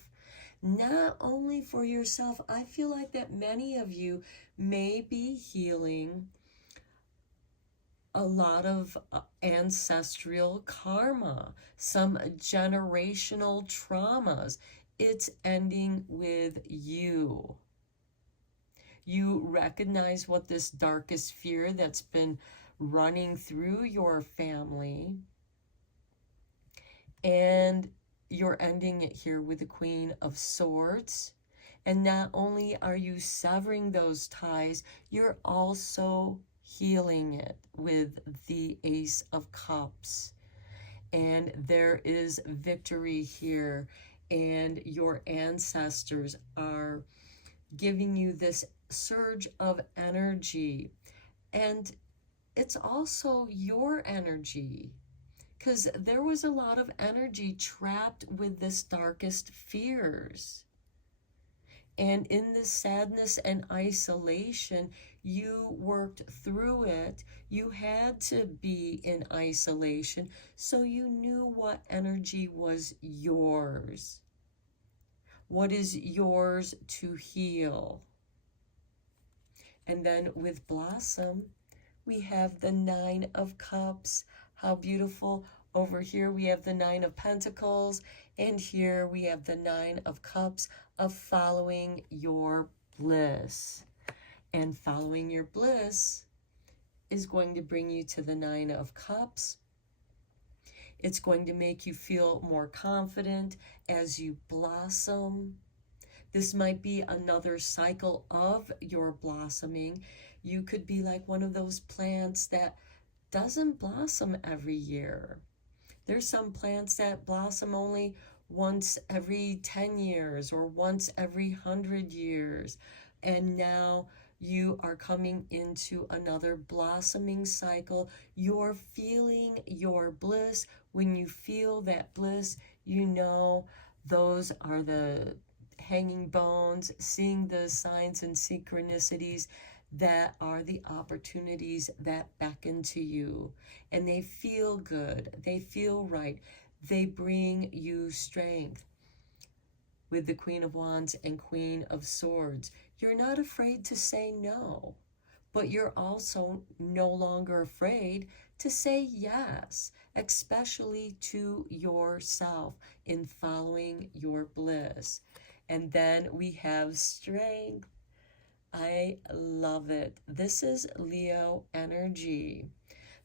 Not only for yourself, I feel like that many of you may be healing a lot of ancestral karma, some generational traumas. It's ending with you. You recognize what this darkest fear that's been running through your family, and you're ending it here with the Queen of Swords. And not only are you severing those ties, you're also healing it with the Ace of Cups. And there is victory here, and your ancestors are giving you this surge of energy. And it's also your energy, because there was a lot of energy trapped with this darkest fears. And in this sadness and isolation, you worked through it. You had to be in isolation, so you knew what energy was yours. What is yours to heal? And then with Blossom, we have the Nine of Cups. How beautiful. Over here we have the Nine of Pentacles, and here we have the Nine of Cups, of following your bliss. And following your bliss is going to bring you to the Nine of Cups. It's going to make you feel more confident as you blossom. This might be another cycle of your blossoming. You could be like one of those plants that doesn't blossom every year. There's some plants that blossom only once every 10 years or once every 100 years. And now you are coming into another blossoming cycle. You're feeling your bliss. When you feel that bliss, you know those are the hanging bones, seeing the signs and synchronicities that are the opportunities that beckon to you. And they feel good. They feel right. They bring you strength. With the Queen of Wands and Queen of Swords, you're not afraid to say no, but you're also no longer afraid to say yes, especially to yourself in following your bliss. And then we have strength. I love it. This is Leo energy.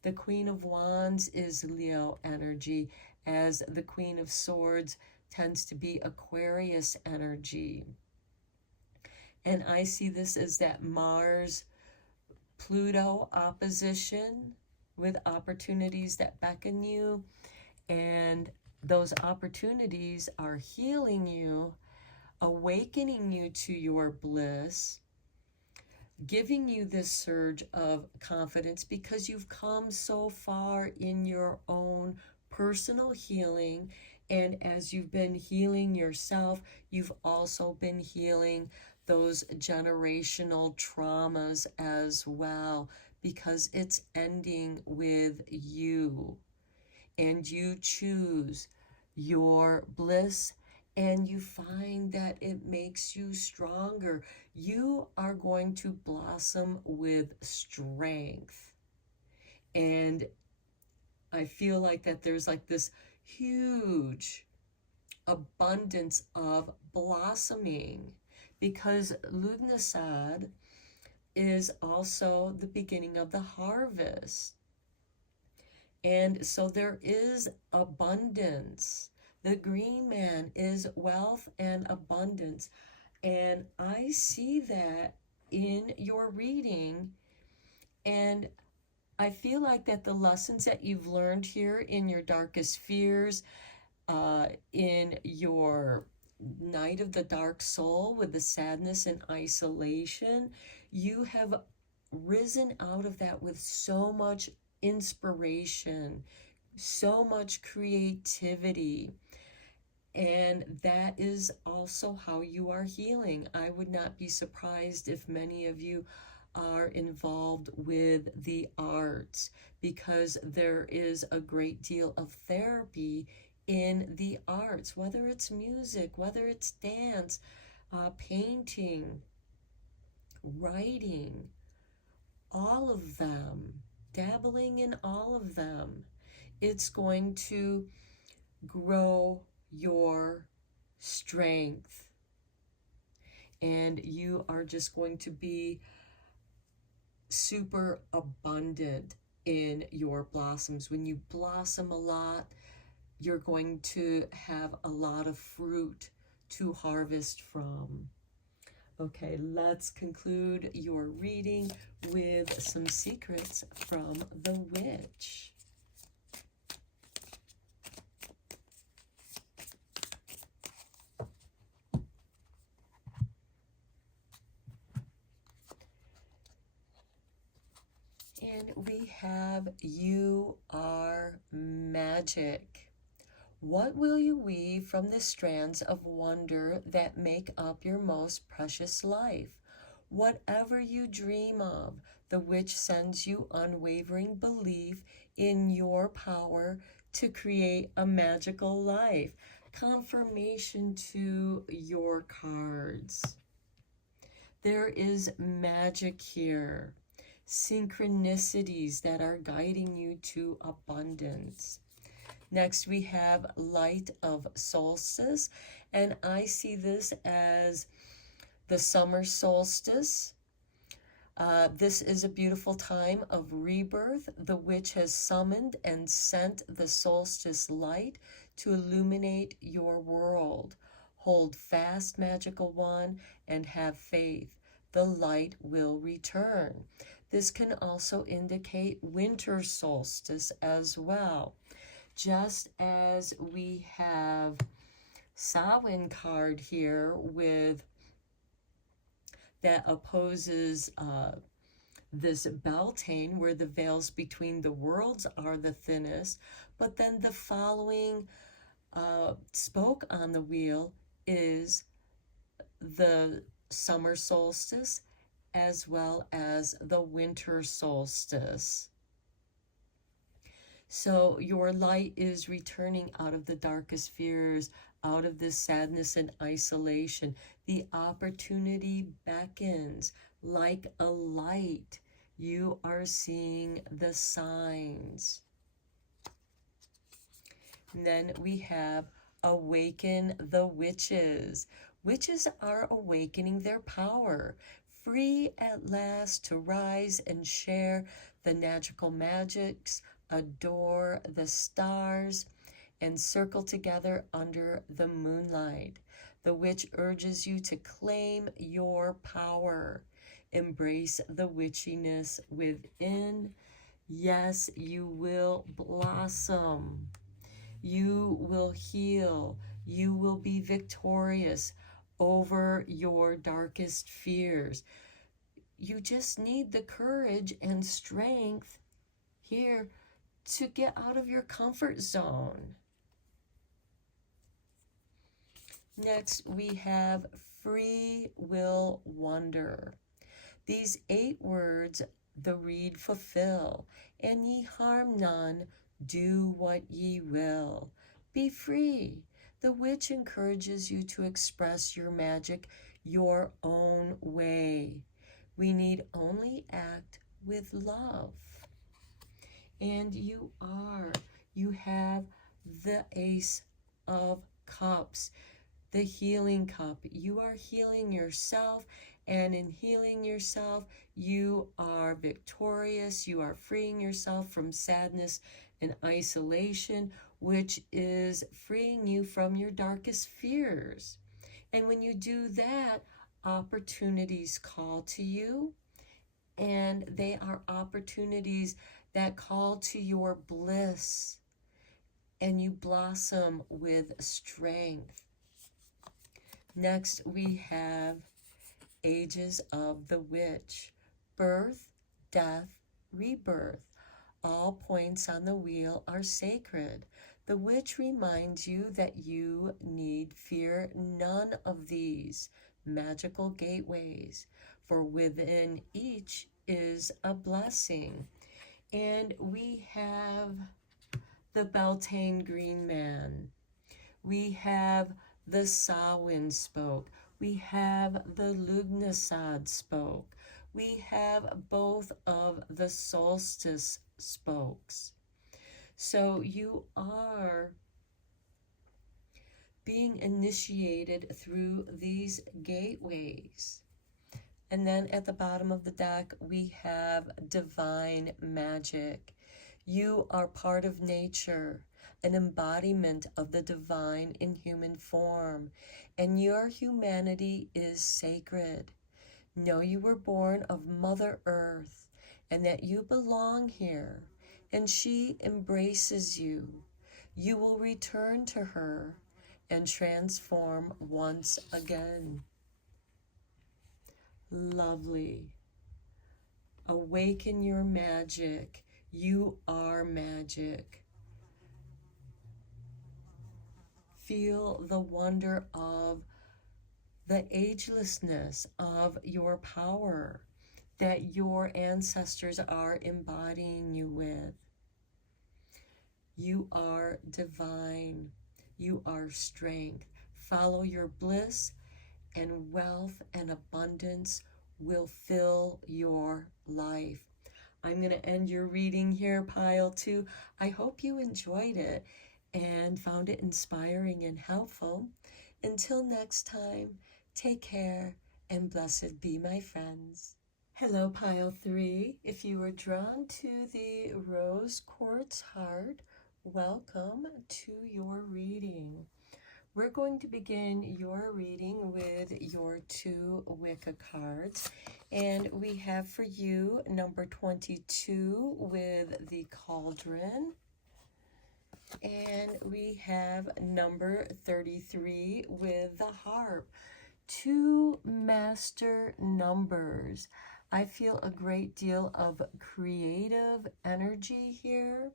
The Queen of Wands is Leo energy, as the Queen of Swords tends to be Aquarius energy. And I see this as that Mars-Pluto opposition with opportunities that beckon you. And those opportunities are healing you, awakening you to your bliss, giving you this surge of confidence because you've come so far in your own personal healing. And as you've been healing yourself, you've also been healing those generational traumas as well, because it's ending with you. And you choose your bliss, and you find that it makes you stronger. You are going to blossom with strength. And I feel like that there's like this huge abundance of blossoming, because Lugnasad is also the beginning of the harvest. And so there is abundance. The green man is wealth and abundance. And I see that in your reading. And I feel like that the lessons that you've learned here in your darkest fears, in your night of the dark soul with the sadness and isolation, you have risen out of that with so much inspiration, so much creativity. And that is also how you are healing. I would not be surprised if many of you are involved with the arts, because there is a great deal of therapy in the arts, whether it's music, whether it's dance, painting, writing, all of them, dabbling in all of them. It's going to grow your strength, and you are just going to be super abundant in your blossoms. When you blossom a lot, you're going to have a lot of fruit to harvest from. Okay, let's conclude your reading with some secrets from the witch. And we have You Are Magic. What will you weave from the strands of wonder that make up your most precious life? Whatever you dream of, the witch sends you unwavering belief in your power to create a magical life. Confirmation to your cards. There is magic here. Synchronicities that are guiding you to abundance. Next, we have Light of Solstice, and I see this as the summer solstice. This is a beautiful time of rebirth. The witch has summoned and sent the solstice light to illuminate your world. Hold fast, magical one, and have faith. The light will return. This can also indicate winter solstice as well. Just as we have Samhain card here with that opposes this Beltane, where the veils between the worlds are the thinnest, but then the following spoke on the wheel is the summer solstice as well as the winter solstice. So your light is returning out of the darkest fears, out of this sadness and isolation. The opportunity beckons like a light. You are seeing the signs. And then we have Awaken the Witches. Witches are awakening their power. free at last to rise and share the magical magics, adore the stars, and circle together under the moonlight. The witch urges you to claim your power. Embrace the witchiness within. Yes, you will blossom. You will heal. You will be victorious over your darkest fears. You just need the courage and strength here to get out of your comfort zone. Next, we have free will wonder. These 8 words the reed fulfill, and ye harm none, do what ye will. Be free. The witch encourages you to express your magic your own way. We need only act with love. And you have the Ace of Cups, the healing cup. You are healing yourself, and in healing yourself, you are victorious. You are freeing yourself from sadness and isolation, which is freeing you from your darkest fears. And when you do that, opportunities call to you, and they are opportunities that call to your bliss, and you blossom with strength. Next, we have Ages of the Witch. Birth, death, rebirth. All points on the wheel are sacred. The witch reminds you that you need fear none of these magical gateways, for within each is a blessing. And we have the Beltane Green Man. We have the Samhain spoke. We have the Lughnasadh spoke. We have both of the solstice spokes. So you are being initiated through these gateways. And then at the bottom of the deck, we have divine magic. You are part of nature, an embodiment of the divine in human form, and your humanity is sacred. Know you were born of Mother Earth, and that you belong here, and she embraces you. You will return to her and transform once again. Lovely. Awaken your magic. You are magic. Feel the wonder of the agelessness of your power that your ancestors are embodying you with. You are divine. You are strength. Follow your bliss, and wealth and abundance will fill your life. I'm going to end your reading here, Pile 2. I hope you enjoyed it and found it inspiring and helpful. Until next time, take care and blessed be, my friends. Hello, Pile 3. If you were drawn to the rose quartz heart, welcome to your reading. We're going to begin your reading with your 2 Wicca cards. And we have for you number 22 with the cauldron. And we have number 33 with the harp. 2 master numbers. I feel a great deal of creative energy here.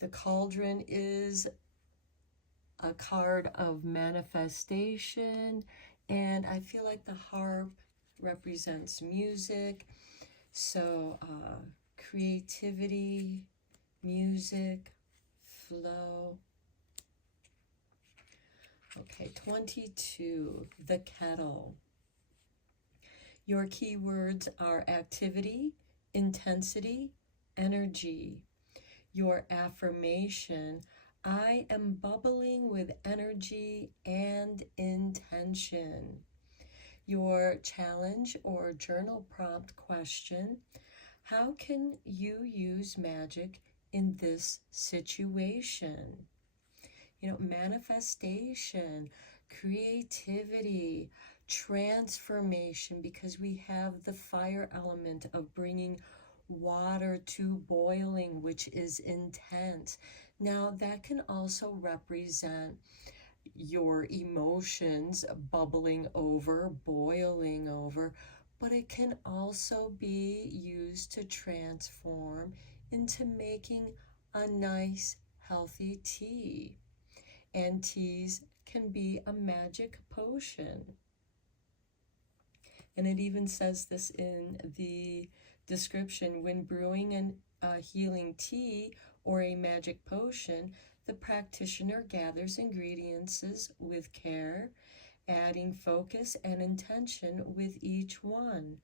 The cauldron is a card of manifestation, and I feel like the harp represents music. So creativity, music, flow. Okay, 22, the kettle. Your keywords are activity, intensity, energy. Your affirmation: I am bubbling with energy and intention. Your challenge or journal prompt question: how can you use magic in this situation? Manifestation, creativity, transformation, because we have the fire element of bringing water to boiling, which is intense. Now, that can also represent your emotions bubbling over, boiling over, but it can also be used to transform into making a nice, healthy tea. And teas can be a magic potion. And it even says this in the description: when brewing a healing tea or a magic potion, the practitioner gathers ingredients with care, adding focus and intention with each one.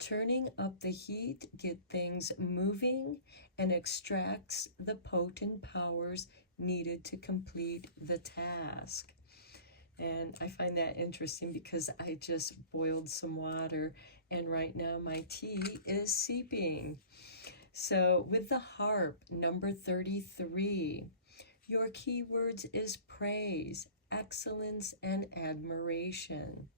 Turning up the heat, get things moving, and extracts the potent powers needed to complete the task. And I find that interesting because I just boiled some water and right now my tea is seeping. So with the harp, number 33, your keywords is praise, excellence, and admiration.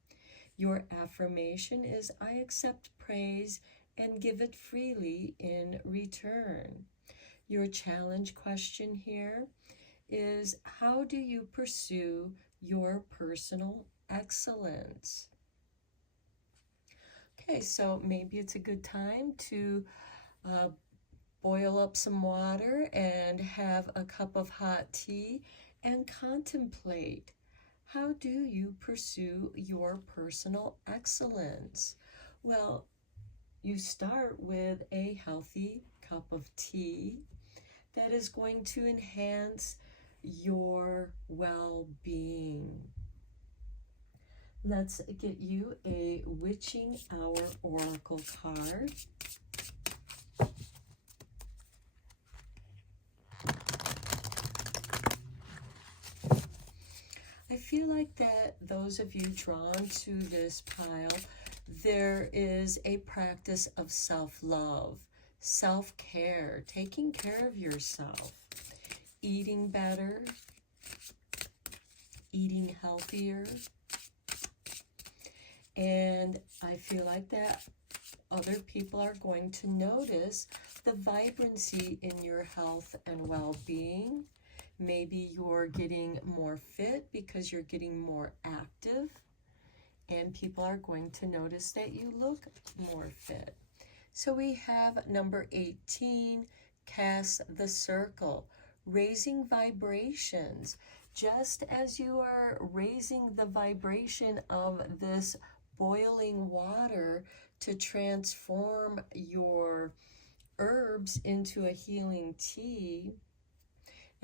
Your affirmation is: I accept praise and give it freely in return. Your challenge question here is: how do you pursue your personal excellence? Okay, so maybe it's a good time to boil up some water and have a cup of hot tea and contemplate: how do you pursue your personal excellence? Well, you start with a healthy cup of tea that is going to enhance your well-being. Let's get you a Witching Hour Oracle card. I feel like that those of you drawn to this pile, there is a practice of self-love, self-care, taking care of yourself, eating better, eating healthier. And I feel like that other people are going to notice the vibrancy in your health and well-being. Maybe you're getting more fit because you're getting more active, and people are going to notice that you look more fit. So we have number 18, cast the circle, raising vibrations. Just as you are raising the vibration of this boiling water to transform your herbs into a healing tea.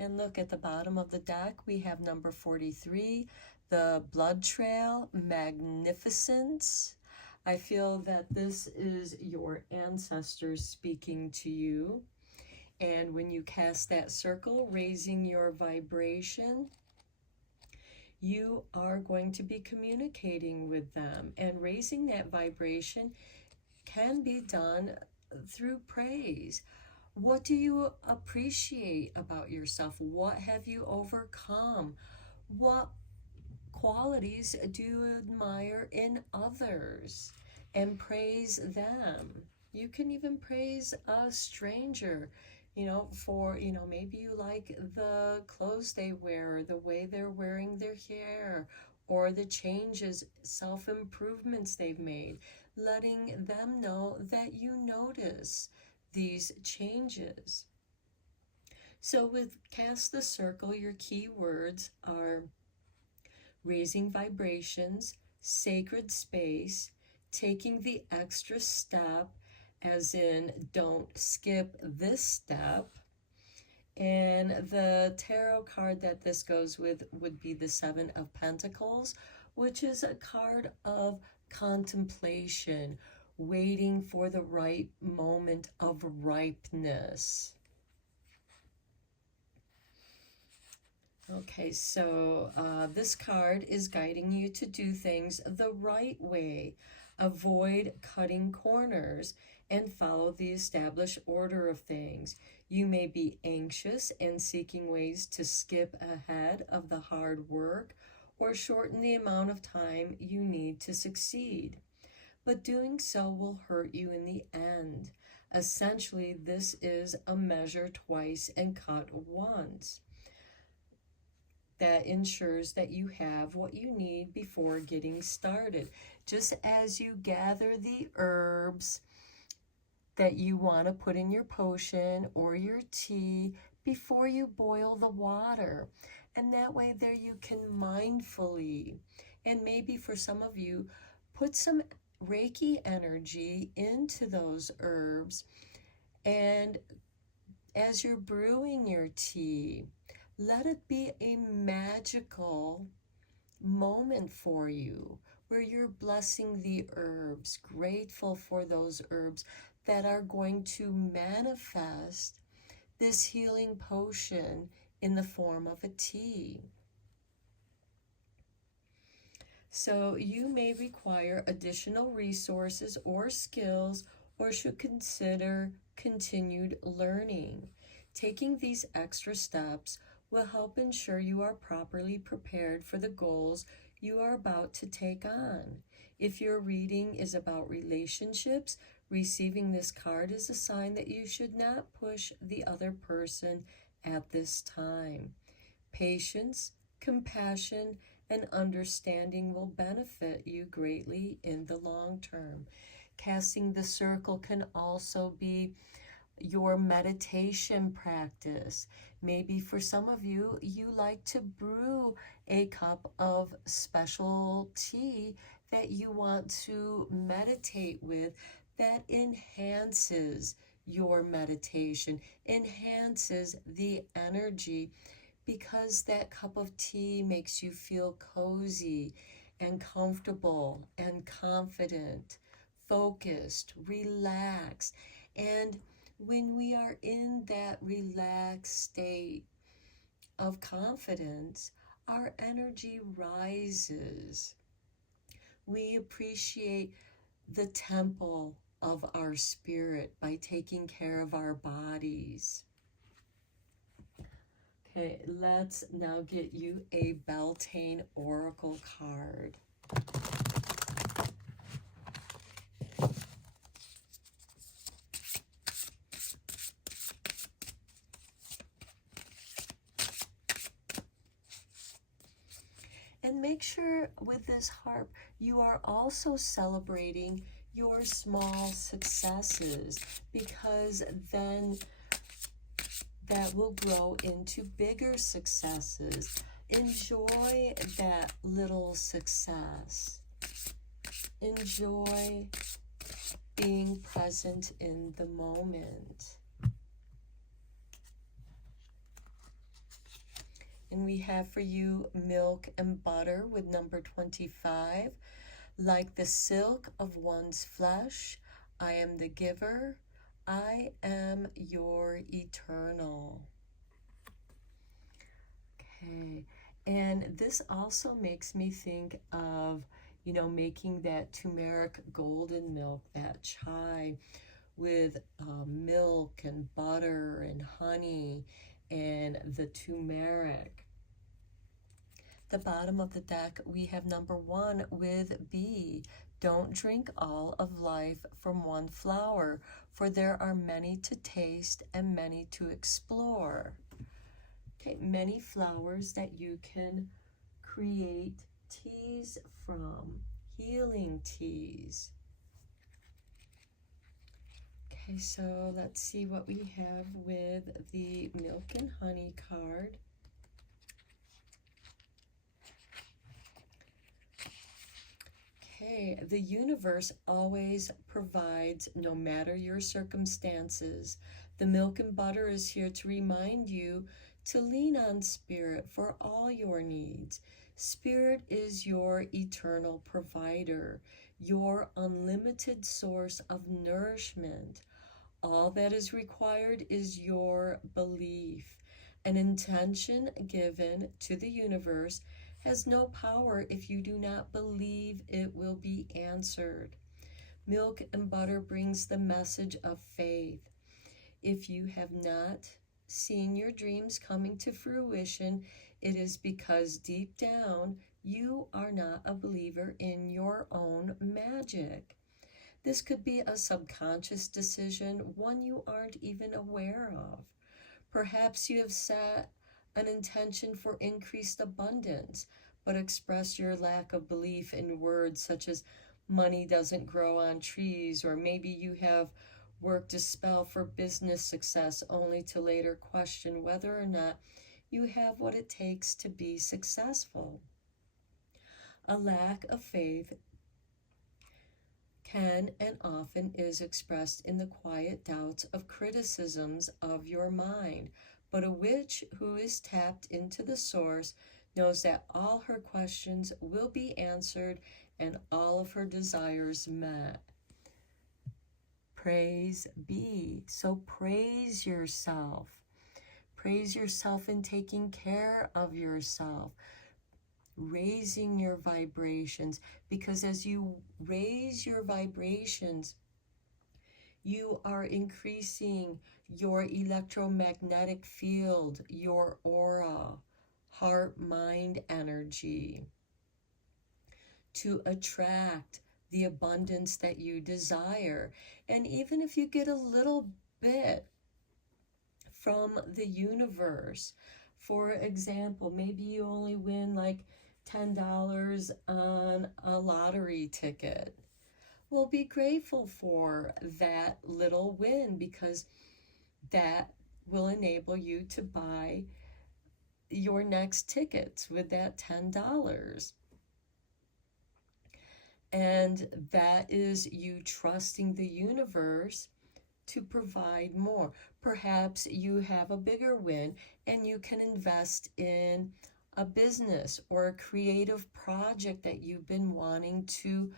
And look at the bottom of the deck, we have number 43, the blood trail, magnificence. I feel that this is your ancestors speaking to you. And when you cast that circle, raising your vibration, you are going to be communicating with them. And raising that vibration can be done through praise. What do you appreciate about yourself? What have you overcome? What qualities do you admire in others? And praise them. You can even praise a stranger, for, maybe you like the clothes they wear, the way they're wearing their hair, or the changes, self-improvements they've made, letting them know that you notice these changes. So with Cast the Circle, your key words are raising vibrations, sacred space, taking the extra step, as in don't skip this step. And the tarot card that this goes with would be the Seven of Pentacles, which is a card of contemplation, waiting for the right moment of ripeness. Okay, so this card is guiding you to do things the right way. Avoid cutting corners and follow the established order of things. You may be anxious and seeking ways to skip ahead of the hard work or shorten the amount of time you need to succeed. But doing so will hurt you in the end. Essentially, this is a measure twice and cut once that ensures that you have what you need before getting started. Just as you gather the herbs that you want to put in your potion or your tea before you boil the water. And that way there you can mindfully, and maybe for some of you, put some Reiki energy into those herbs. And as you're brewing your tea, let it be a magical moment for you where you're blessing the herbs, grateful for those herbs that are going to manifest this healing potion in the form of a tea. So you may require additional resources or skills, or should consider continued learning. Taking these extra steps will help ensure you are properly prepared for the goals you are about to take on. If your reading is about relationships, receiving this card is a sign that you should not push the other person at this time. Patience, compassion, and understanding will benefit you greatly in the long term. Casting the circle can also be your meditation practice. Maybe for some of you, you like to brew a cup of special tea that you want to meditate with, that enhances your meditation, enhances the energy, because that cup of tea makes you feel cozy and comfortable and confident, focused, relaxed. And when we are in that relaxed state of confidence, our energy rises. We appreciate the temple of our spirit by taking care of our bodies. Okay, let's now get you a Beltane Oracle card. And make sure with this harp, you are also celebrating your small successes, because then that will grow into bigger successes. Enjoy that little success. Enjoy being present in the moment. And we have for you milk and butter with number 25. Like the silk of one's flesh, I am the giver. I am your eternal. Okay, and this also makes me think of, making that turmeric golden milk, that chai with milk and butter and honey and the turmeric. The bottom of the deck, we have number 1 with B. Don't drink all of life from one flower, for there are many to taste and many to explore. Okay, many flowers that you can create teas from, healing teas. Okay, so let's see what we have with the milk and honey card. Okay, the universe always provides no matter your circumstances. The milk and butter is here to remind you to lean on Spirit for all your needs. Spirit is your eternal provider, your unlimited source of nourishment. All that is required is your belief. An intention given to the universe has no power if you do not believe it will be answered. Milk and butter brings the message of faith. If you have not seen your dreams coming to fruition, it is because deep down you are not a believer in your own magic. This could be a subconscious decision, one you aren't even aware of. Perhaps you have set an intention for increased abundance, but express your lack of belief in words such as money doesn't grow on trees, or maybe you have worked a spell for business success only to later question whether or not you have what it takes to be successful. A lack of faith can and often is expressed in the quiet doubts of criticisms of your mind. But a witch who is tapped into the source knows that all her questions will be answered and all of her desires met. Praise be. So praise yourself. Praise yourself in taking care of yourself, raising your vibrations, because as you raise your vibrations, you are increasing your electromagnetic field, your aura, heart-mind energy to attract the abundance that you desire. And even if you get a little bit from the universe, for example, maybe you only win like $10 on a lottery ticket. Well, be grateful for that little win, because that will enable you to buy your next tickets with that $10. And that is you trusting the universe to provide more. Perhaps you have a bigger win and you can invest in a business or a creative project that you've been wanting to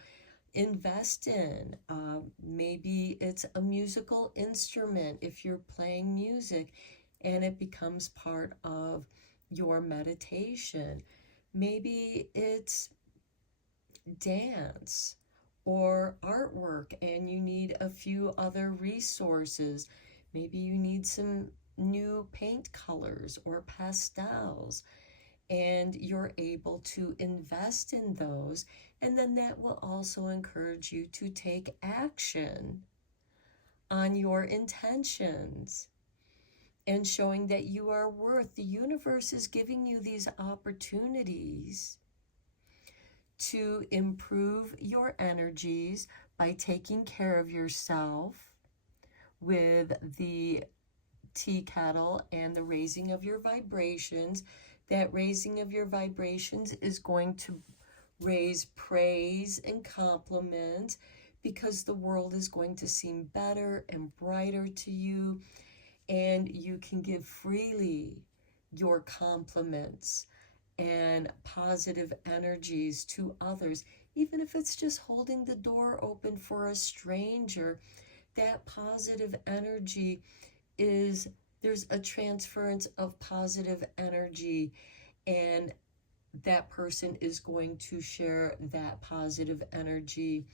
invest in. Maybe it's a musical instrument if you're playing music and it becomes part of your meditation. Maybe it's dance or artwork and you need a few other resources. Maybe you need some new paint colors or pastels, and you're able to invest in those, and then that will also encourage you to take action on your intentions and showing that you are worth. The universe is giving you these opportunities to improve your energies by taking care of yourself with the tea kettle and the raising of your vibrations. That raising of your vibrations is going to raise praise and compliments, because the world is going to seem better and brighter to you, and you can give freely your compliments and positive energies to others, even if it's just holding the door open for a stranger. That positive energy is, there's a transference of positive energy, and that person is going to share that positive energy.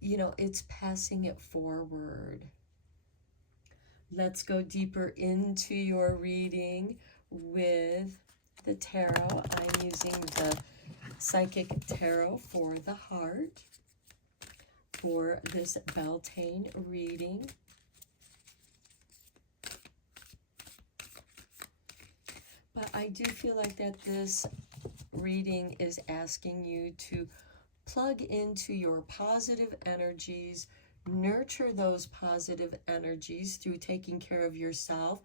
You know, it's passing it forward. Let's go deeper into your reading with the tarot. I'm using the Psychic Tarot for the heart for this Beltane reading. But I do feel like that this reading is asking you to plug into your positive energies, nurture those positive energies through taking care of yourself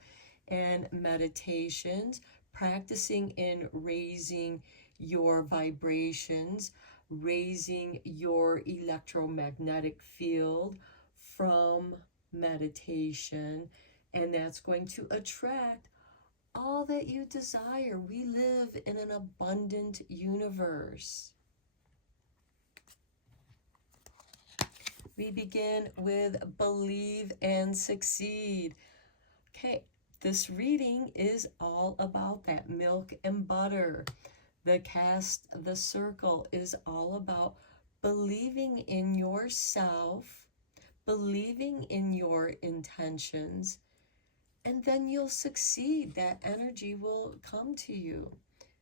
and meditations, practicing in raising your vibrations, raising your electromagnetic field from meditation, and that's going to attract all that you desire. We live in an abundant universe. We begin with believe and succeed. Okay, This reading is all about that milk and butter. The cast, the circle is all about believing in yourself, believing in your intentions, and then you'll succeed. That energy will come to you.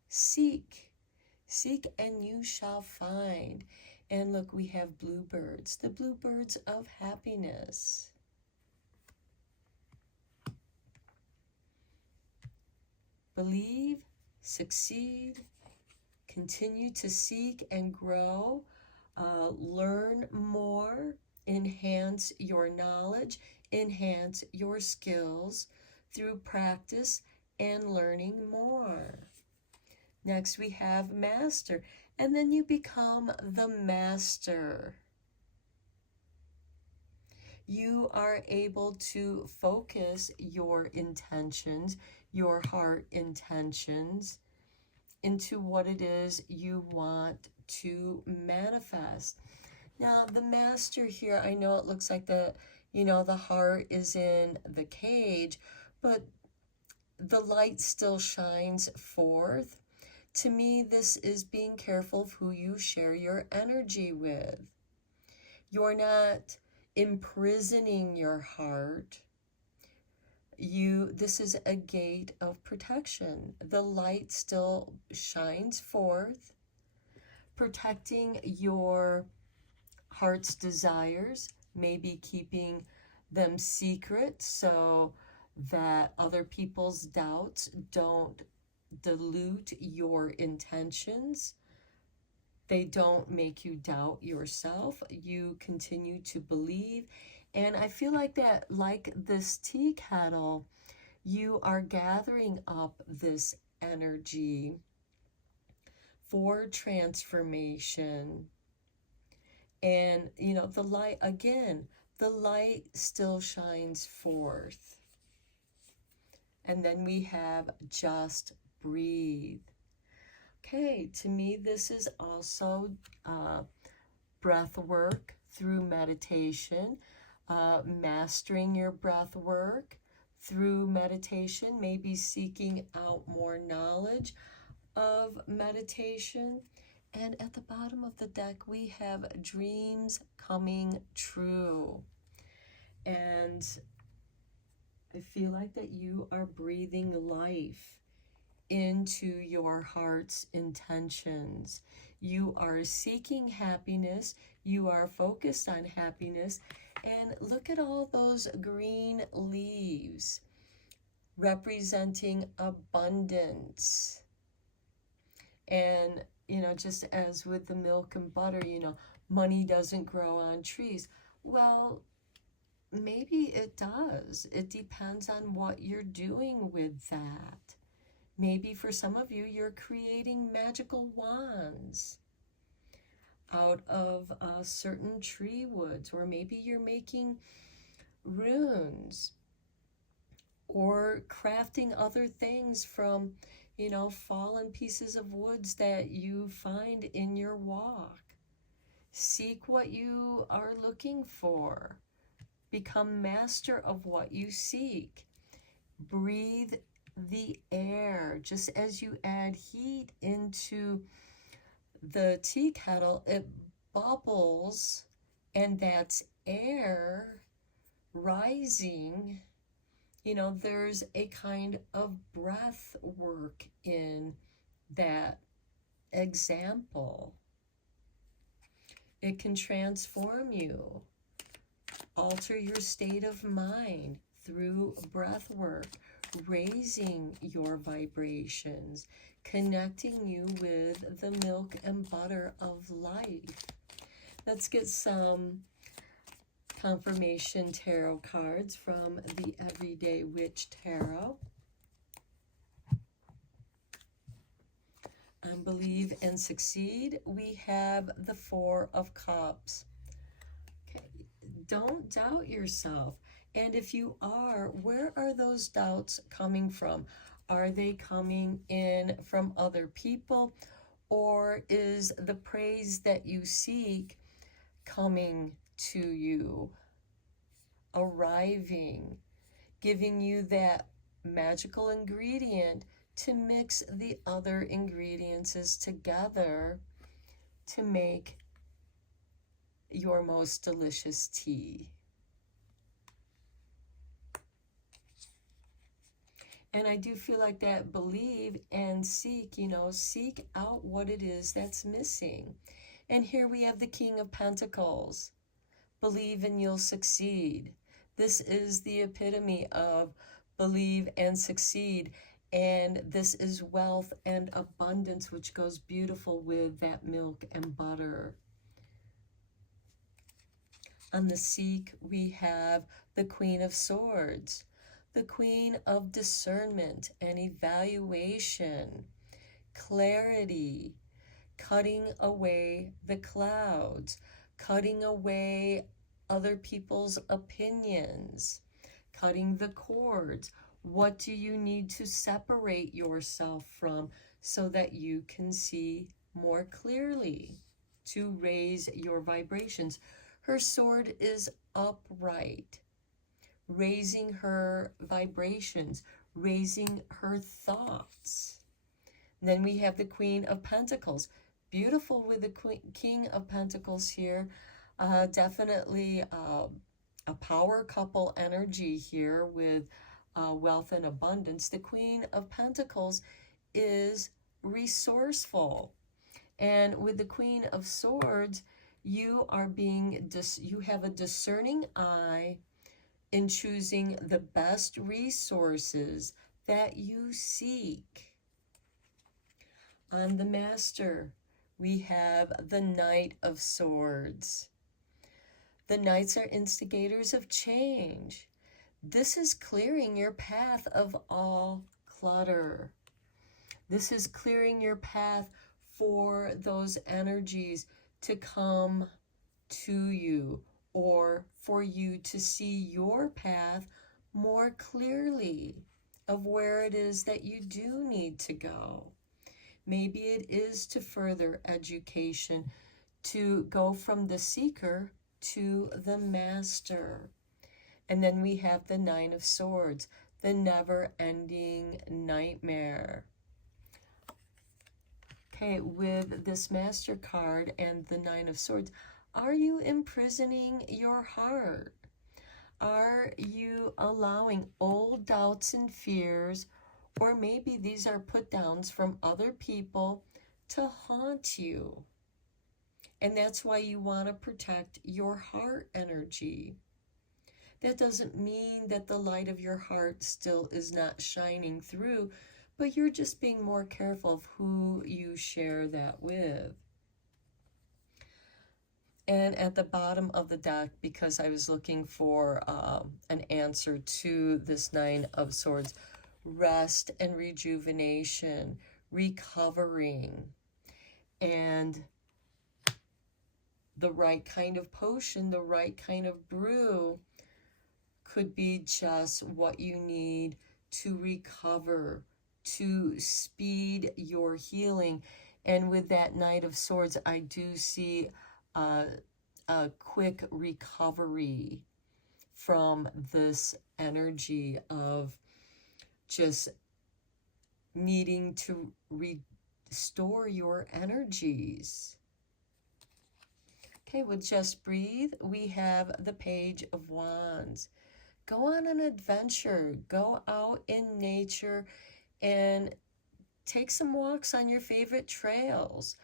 Seek, seek, and you shall find. And look, we have bluebirds, the bluebirds of happiness. Believe, succeed, continue to seek and grow, learn more, enhance your knowledge, enhance your skills through practice and learning more. Next we have master, and then you become the master. You are able to focus your intentions, your heart intentions, into what it is you want to manifest. Now, the master here, I know it looks like the heart is in the cage, but the light still shines forth. To me, this is being careful of who you share your energy with. You're not imprisoning your heart. This is a gate of protection. The light still shines forth, protecting your heart's desires, maybe keeping them secret so that other people's doubts don't dilute your intentions. They don't make you doubt yourself. You continue to believe. And I feel like that, like this tea kettle, you are gathering up this energy for transformation. And, the light, again, the light still shines forth. And then we have just breathe. Okay, to me, this is also breath work through meditation, mastering your breath work through meditation, maybe seeking out more knowledge of meditation. And at the bottom of the deck, we have dreams coming true. And I feel like that you are breathing life into your heart's intentions. You are seeking happiness. You are focused on happiness. And look at all those green leaves representing abundance. And, just as with the milk and butter, money doesn't grow on trees. Well, maybe it does. It depends on what you're doing with that. Maybe for some of you, you're creating magical wands out of certain tree woods, or maybe you're making runes or crafting other things from, fallen pieces of woods that you find in your walk. Seek what you are looking for. Become master of what you seek. Breathe the air. Just as you add heat into the tea kettle, it bubbles, and that's air rising. There's a kind of breath work in that example. It can transform you, alter your state of mind through breath work, raising your vibrations, connecting you with the milk and butter of life. Let's get some confirmation tarot cards from the Everyday Witch Tarot. Believe and succeed. We have the Four of Cups. Okay. Don't doubt yourself. And if you are, where are those doubts coming from? Are they coming in from other people? Or is the praise that you seek coming to you, arriving, giving you that magical ingredient to mix the other ingredients together to make your most delicious tea. And I do feel like that believe and seek, seek out what it is that's missing. And here we have the King of Pentacles. Believe and you'll succeed. This is the epitome of believe and succeed. And this is wealth and abundance, which goes beautiful with that milk and butter. On the seek, we have the Queen of Swords, the Queen of Discernment and Evaluation, clarity, cutting away the clouds, cutting away other people's opinions, cutting the cords. What do you need to separate yourself from so that you can see more clearly, to raise your vibrations? Her sword is upright, raising her vibrations, raising her thoughts. And then we have the Queen of Pentacles. Beautiful with the King of Pentacles here. Definitely a power couple energy here with wealth and abundance. The Queen of Pentacles is resourceful. And with the Queen of Swords, you have a discerning eye in choosing the best resources that you seek. On the Master, we have the Knight of Swords. The Knights are instigators of change. This is clearing your path of all clutter. This is clearing your path for those energies to come to you, or for you to see your path more clearly of where it is that you do need to go. Maybe it is to further education, to go from the seeker to the master. And then we have the Nine of Swords, the never-ending nightmare. Okay, with this Master card and the Nine of Swords, are you imprisoning your heart? Are you allowing old doubts and fears, or maybe these are put downs from other people, to haunt you? And that's why you want to protect your heart energy. That doesn't mean that the light of your heart still is not shining through, but you're just being more careful of who you share that with. And at the bottom of the deck, because I was looking for an answer to this Nine of Swords, rest and rejuvenation, recovering, and the right kind of potion, the right kind of brew could be just what you need to recover, to speed your healing. And with that Knight of Swords, I do see a quick recovery from this energy of just needing to restore your energies. Okay, with Just Breathe, we have the Page of Wands. Go on an adventure. Go out in nature and take some walks on your favorite trails.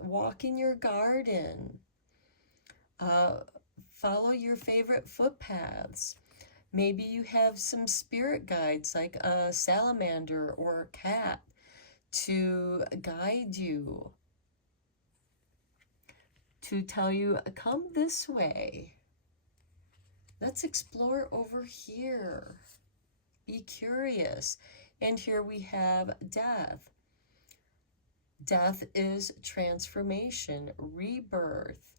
Walk in your garden. Follow your favorite footpaths. Maybe you have some spirit guides like a salamander or a cat to guide you, to tell you, come this way. Let's explore over here. Be curious. And here we have death. Death is transformation, rebirth.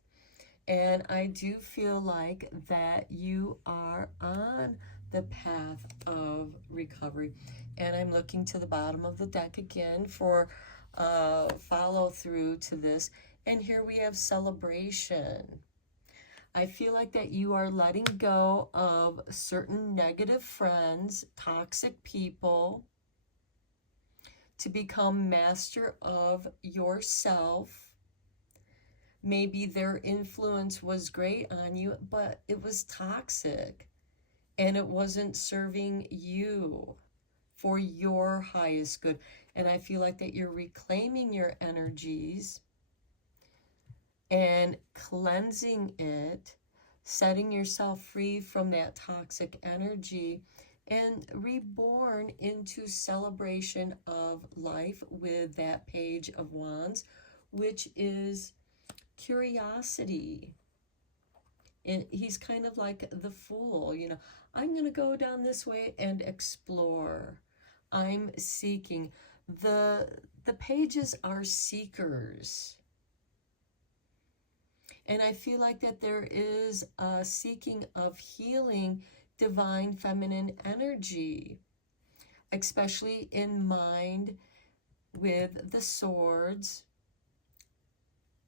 And I do feel like that you are on the path of recovery. And I'm looking to the bottom of the deck again for follow through to this. And here we have celebration. I feel like that you are letting go of certain negative friends, toxic people, to become master of yourself. Maybe their influence was great on you, but it was toxic and it wasn't serving you for your highest good. And I feel like that you're reclaiming your energies and cleansing it, setting yourself free from that toxic energy, and reborn into celebration of life with that Page of Wands, which is curiosity. He's kind of like the fool, you know. I'm going to go down this way and explore. I'm seeking. The pages are seekers. And I feel like that there is a seeking of healing divine feminine energy, especially in mind with the swords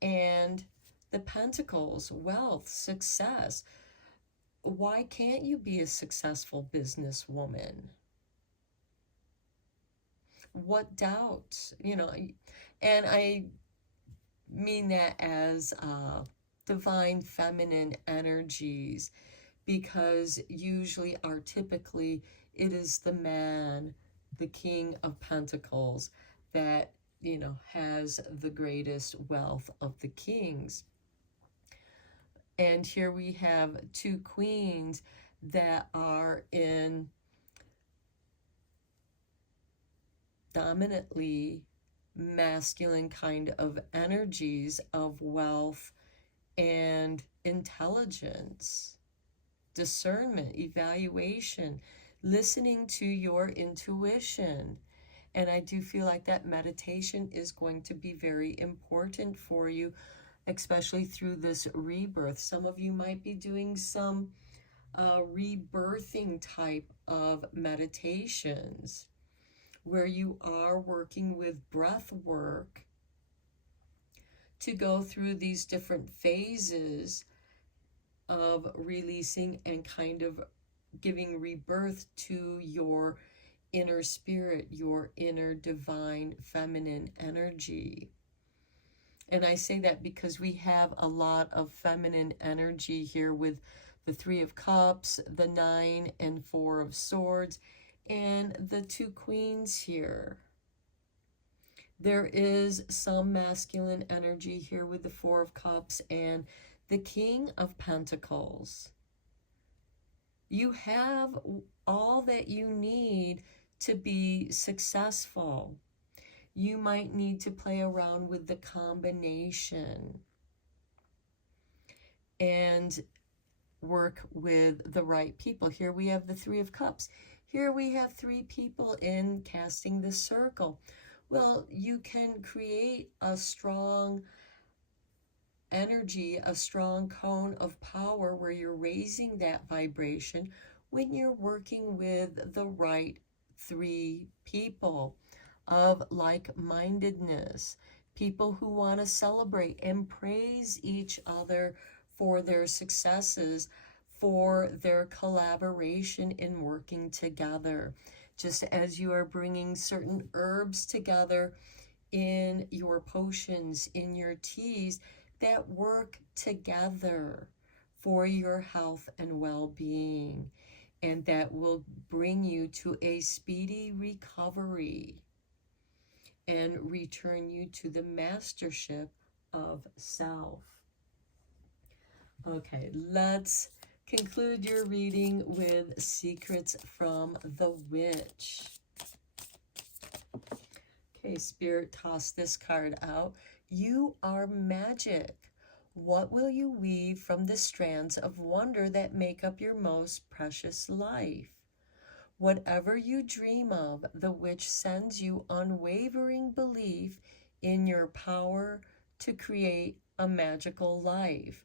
and the pentacles, wealth, success. Why can't you be a successful businesswoman? What doubt, you know? And I mean that as divine feminine energies, because usually archetypically it is the man, the King of Pentacles, that, you know, has the greatest wealth of the kings. And here we have two queens that are in dominantly masculine kind of energies of wealth and intelligence, discernment, evaluation, listening to your intuition. And I do feel like that meditation is going to be very important for you, especially through this rebirth. Some of you might be doing some rebirthing type of meditations where you are working with breath work to go through these different phases of releasing and kind of giving rebirth to your inner spirit, your inner divine feminine energy. And I say that because we have a lot of feminine energy here with the Three of Cups, the Nine and Four of Swords, and the two queens here. There is some masculine energy here with the Four of Cups and the King of Pentacles. You have all that you need to be successful. You might need to play around with the combination and work with the right people. Here we have the Three of Cups. Here we have three people in casting the circle. Well, you can create a strong energy, a strong cone of power where you're raising that vibration when you're working with the right three people of like-mindedness, people who want to celebrate and praise each other for their successes, for their collaboration in working together. Just as you are bringing certain herbs together in your potions, in your teas, that work together for your health and well-being, and that will bring you to a speedy recovery and return you to the mastership of self. Okay, let's conclude your reading with Secrets from the Witch. Okay, Spirit, toss this card out. You are magic. What will you weave from the strands of wonder that make up your most precious life? Whatever you dream of, the witch sends you unwavering belief in your power to create a magical life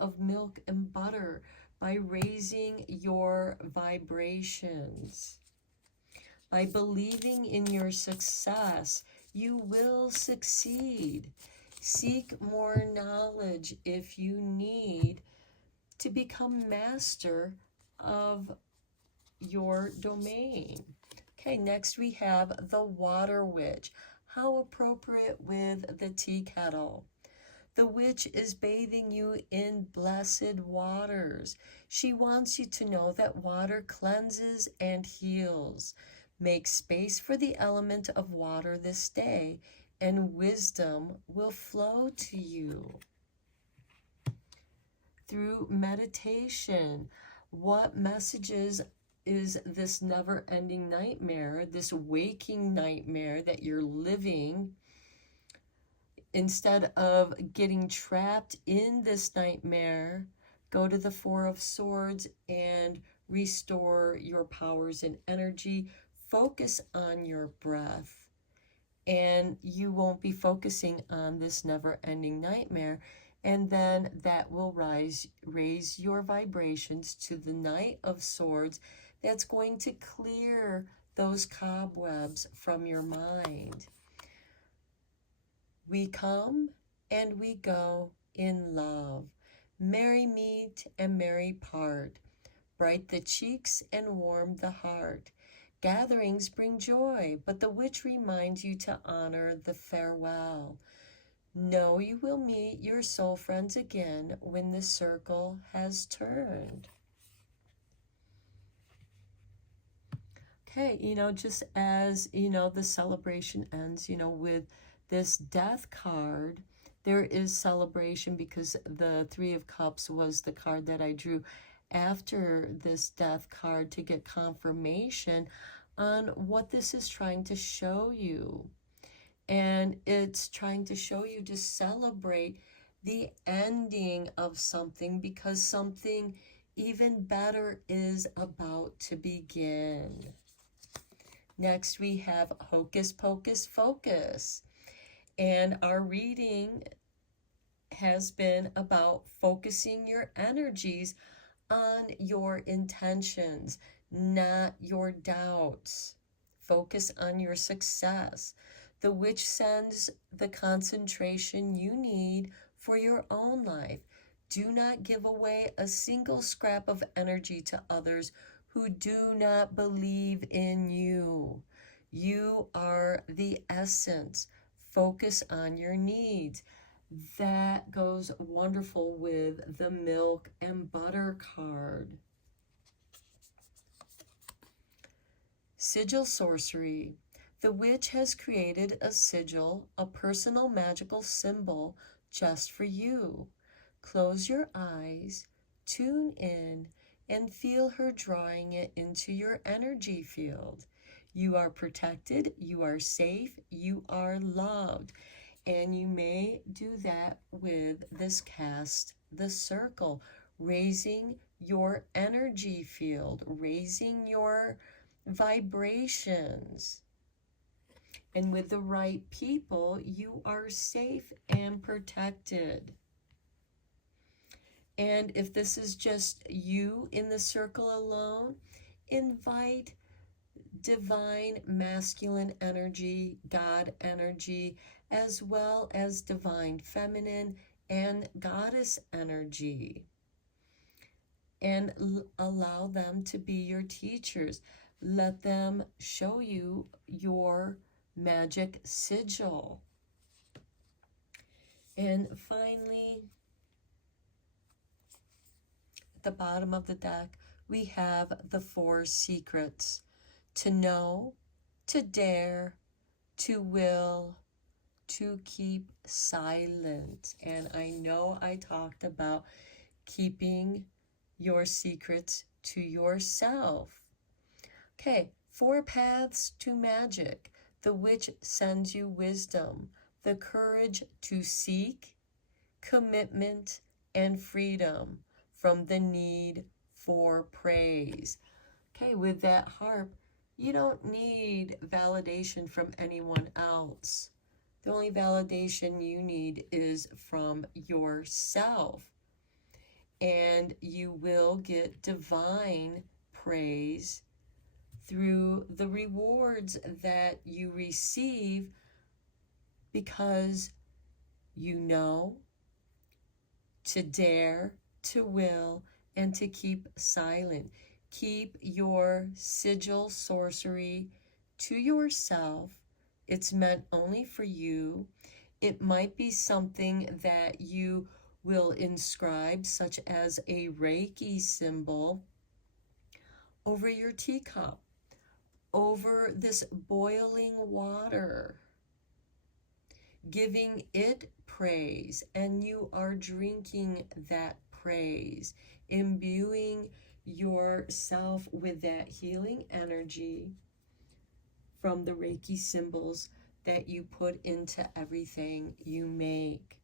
of milk and butter, by raising your vibrations. By believing in your success, you will succeed. Seek more knowledge if you need to become master of your domain. Okay, next we have the water witch. How appropriate with the tea kettle. The witch is bathing you in blessed waters. She wants you to know that water cleanses and heals. Make space for the element of water this day, and wisdom will flow to you. Through meditation, what messages is this never-ending nightmare, this waking nightmare that you're living? Instead of getting trapped in this nightmare, go to the Four of Swords and restore your powers and energy. Focus on your breath, and you won't be focusing on this never-ending nightmare. And then that will raise your vibrations to the Knight of Swords. That's going to clear those cobwebs from your mind. We come and we go in love. Merry meet and merry part. Bright the cheeks and warm the heart. Gatherings bring joy, but the witch reminds you to honor the farewell. Know you will meet your soul friends again when the circle has turned. Okay, just as, the celebration ends, with this death card, there is celebration because the Three of Cups was the card that I drew after this death card to get confirmation on what this is trying to show you. And it's trying to show you to celebrate the ending of something because something even better is about to begin. Next, we have Hocus Pocus Focus. And our reading has been about focusing your energies on your intentions, not your doubts. Focus on your success. The witch sends the concentration you need for your own life. Do not give away a single scrap of energy to others who do not believe in you. You are the essence. Focus on your needs. That goes wonderful with the milk and butter card. Sigil sorcery. The witch has created a sigil, a personal magical symbol just for you. Close your eyes, tune in, and feel her drawing it into your energy field. You are protected, you are safe, you are loved. And you may do that with this cast the circle, raising your energy field, raising your vibrations. And with the right people, you are safe and protected. And if this is just you in the circle alone, invite divine masculine energy, God energy, as well as divine feminine and goddess energy. And allow them to be your teachers. Let them show you your magic sigil. And finally, at the bottom of the deck, we have the 4 secrets. To know, to dare, to will, to keep silent. And I know I talked about keeping your secrets to yourself. Okay, 4 paths to magic. The witch sends you wisdom, the courage to seek, commitment, and freedom from the need for praise. Okay, with that harp, you don't need validation from anyone else. The only validation you need is from yourself. And you will get divine praise through the rewards that you receive because you know, to dare, to will, and to keep silent. Keep your sigil sorcery to yourself. It's meant only for you. It might be something that you will inscribe, such as a Reiki symbol, over your teacup, over this boiling water, giving it praise, and you are drinking that praise, imbuing yourself with that healing energy from the Reiki symbols that you put into everything you make.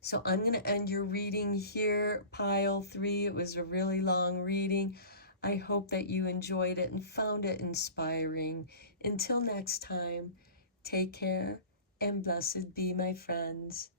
So I'm going to end your reading here, pile 3. It was a really long reading. I hope that you enjoyed it and found it inspiring. Until next time, take care and blessed be, my friends.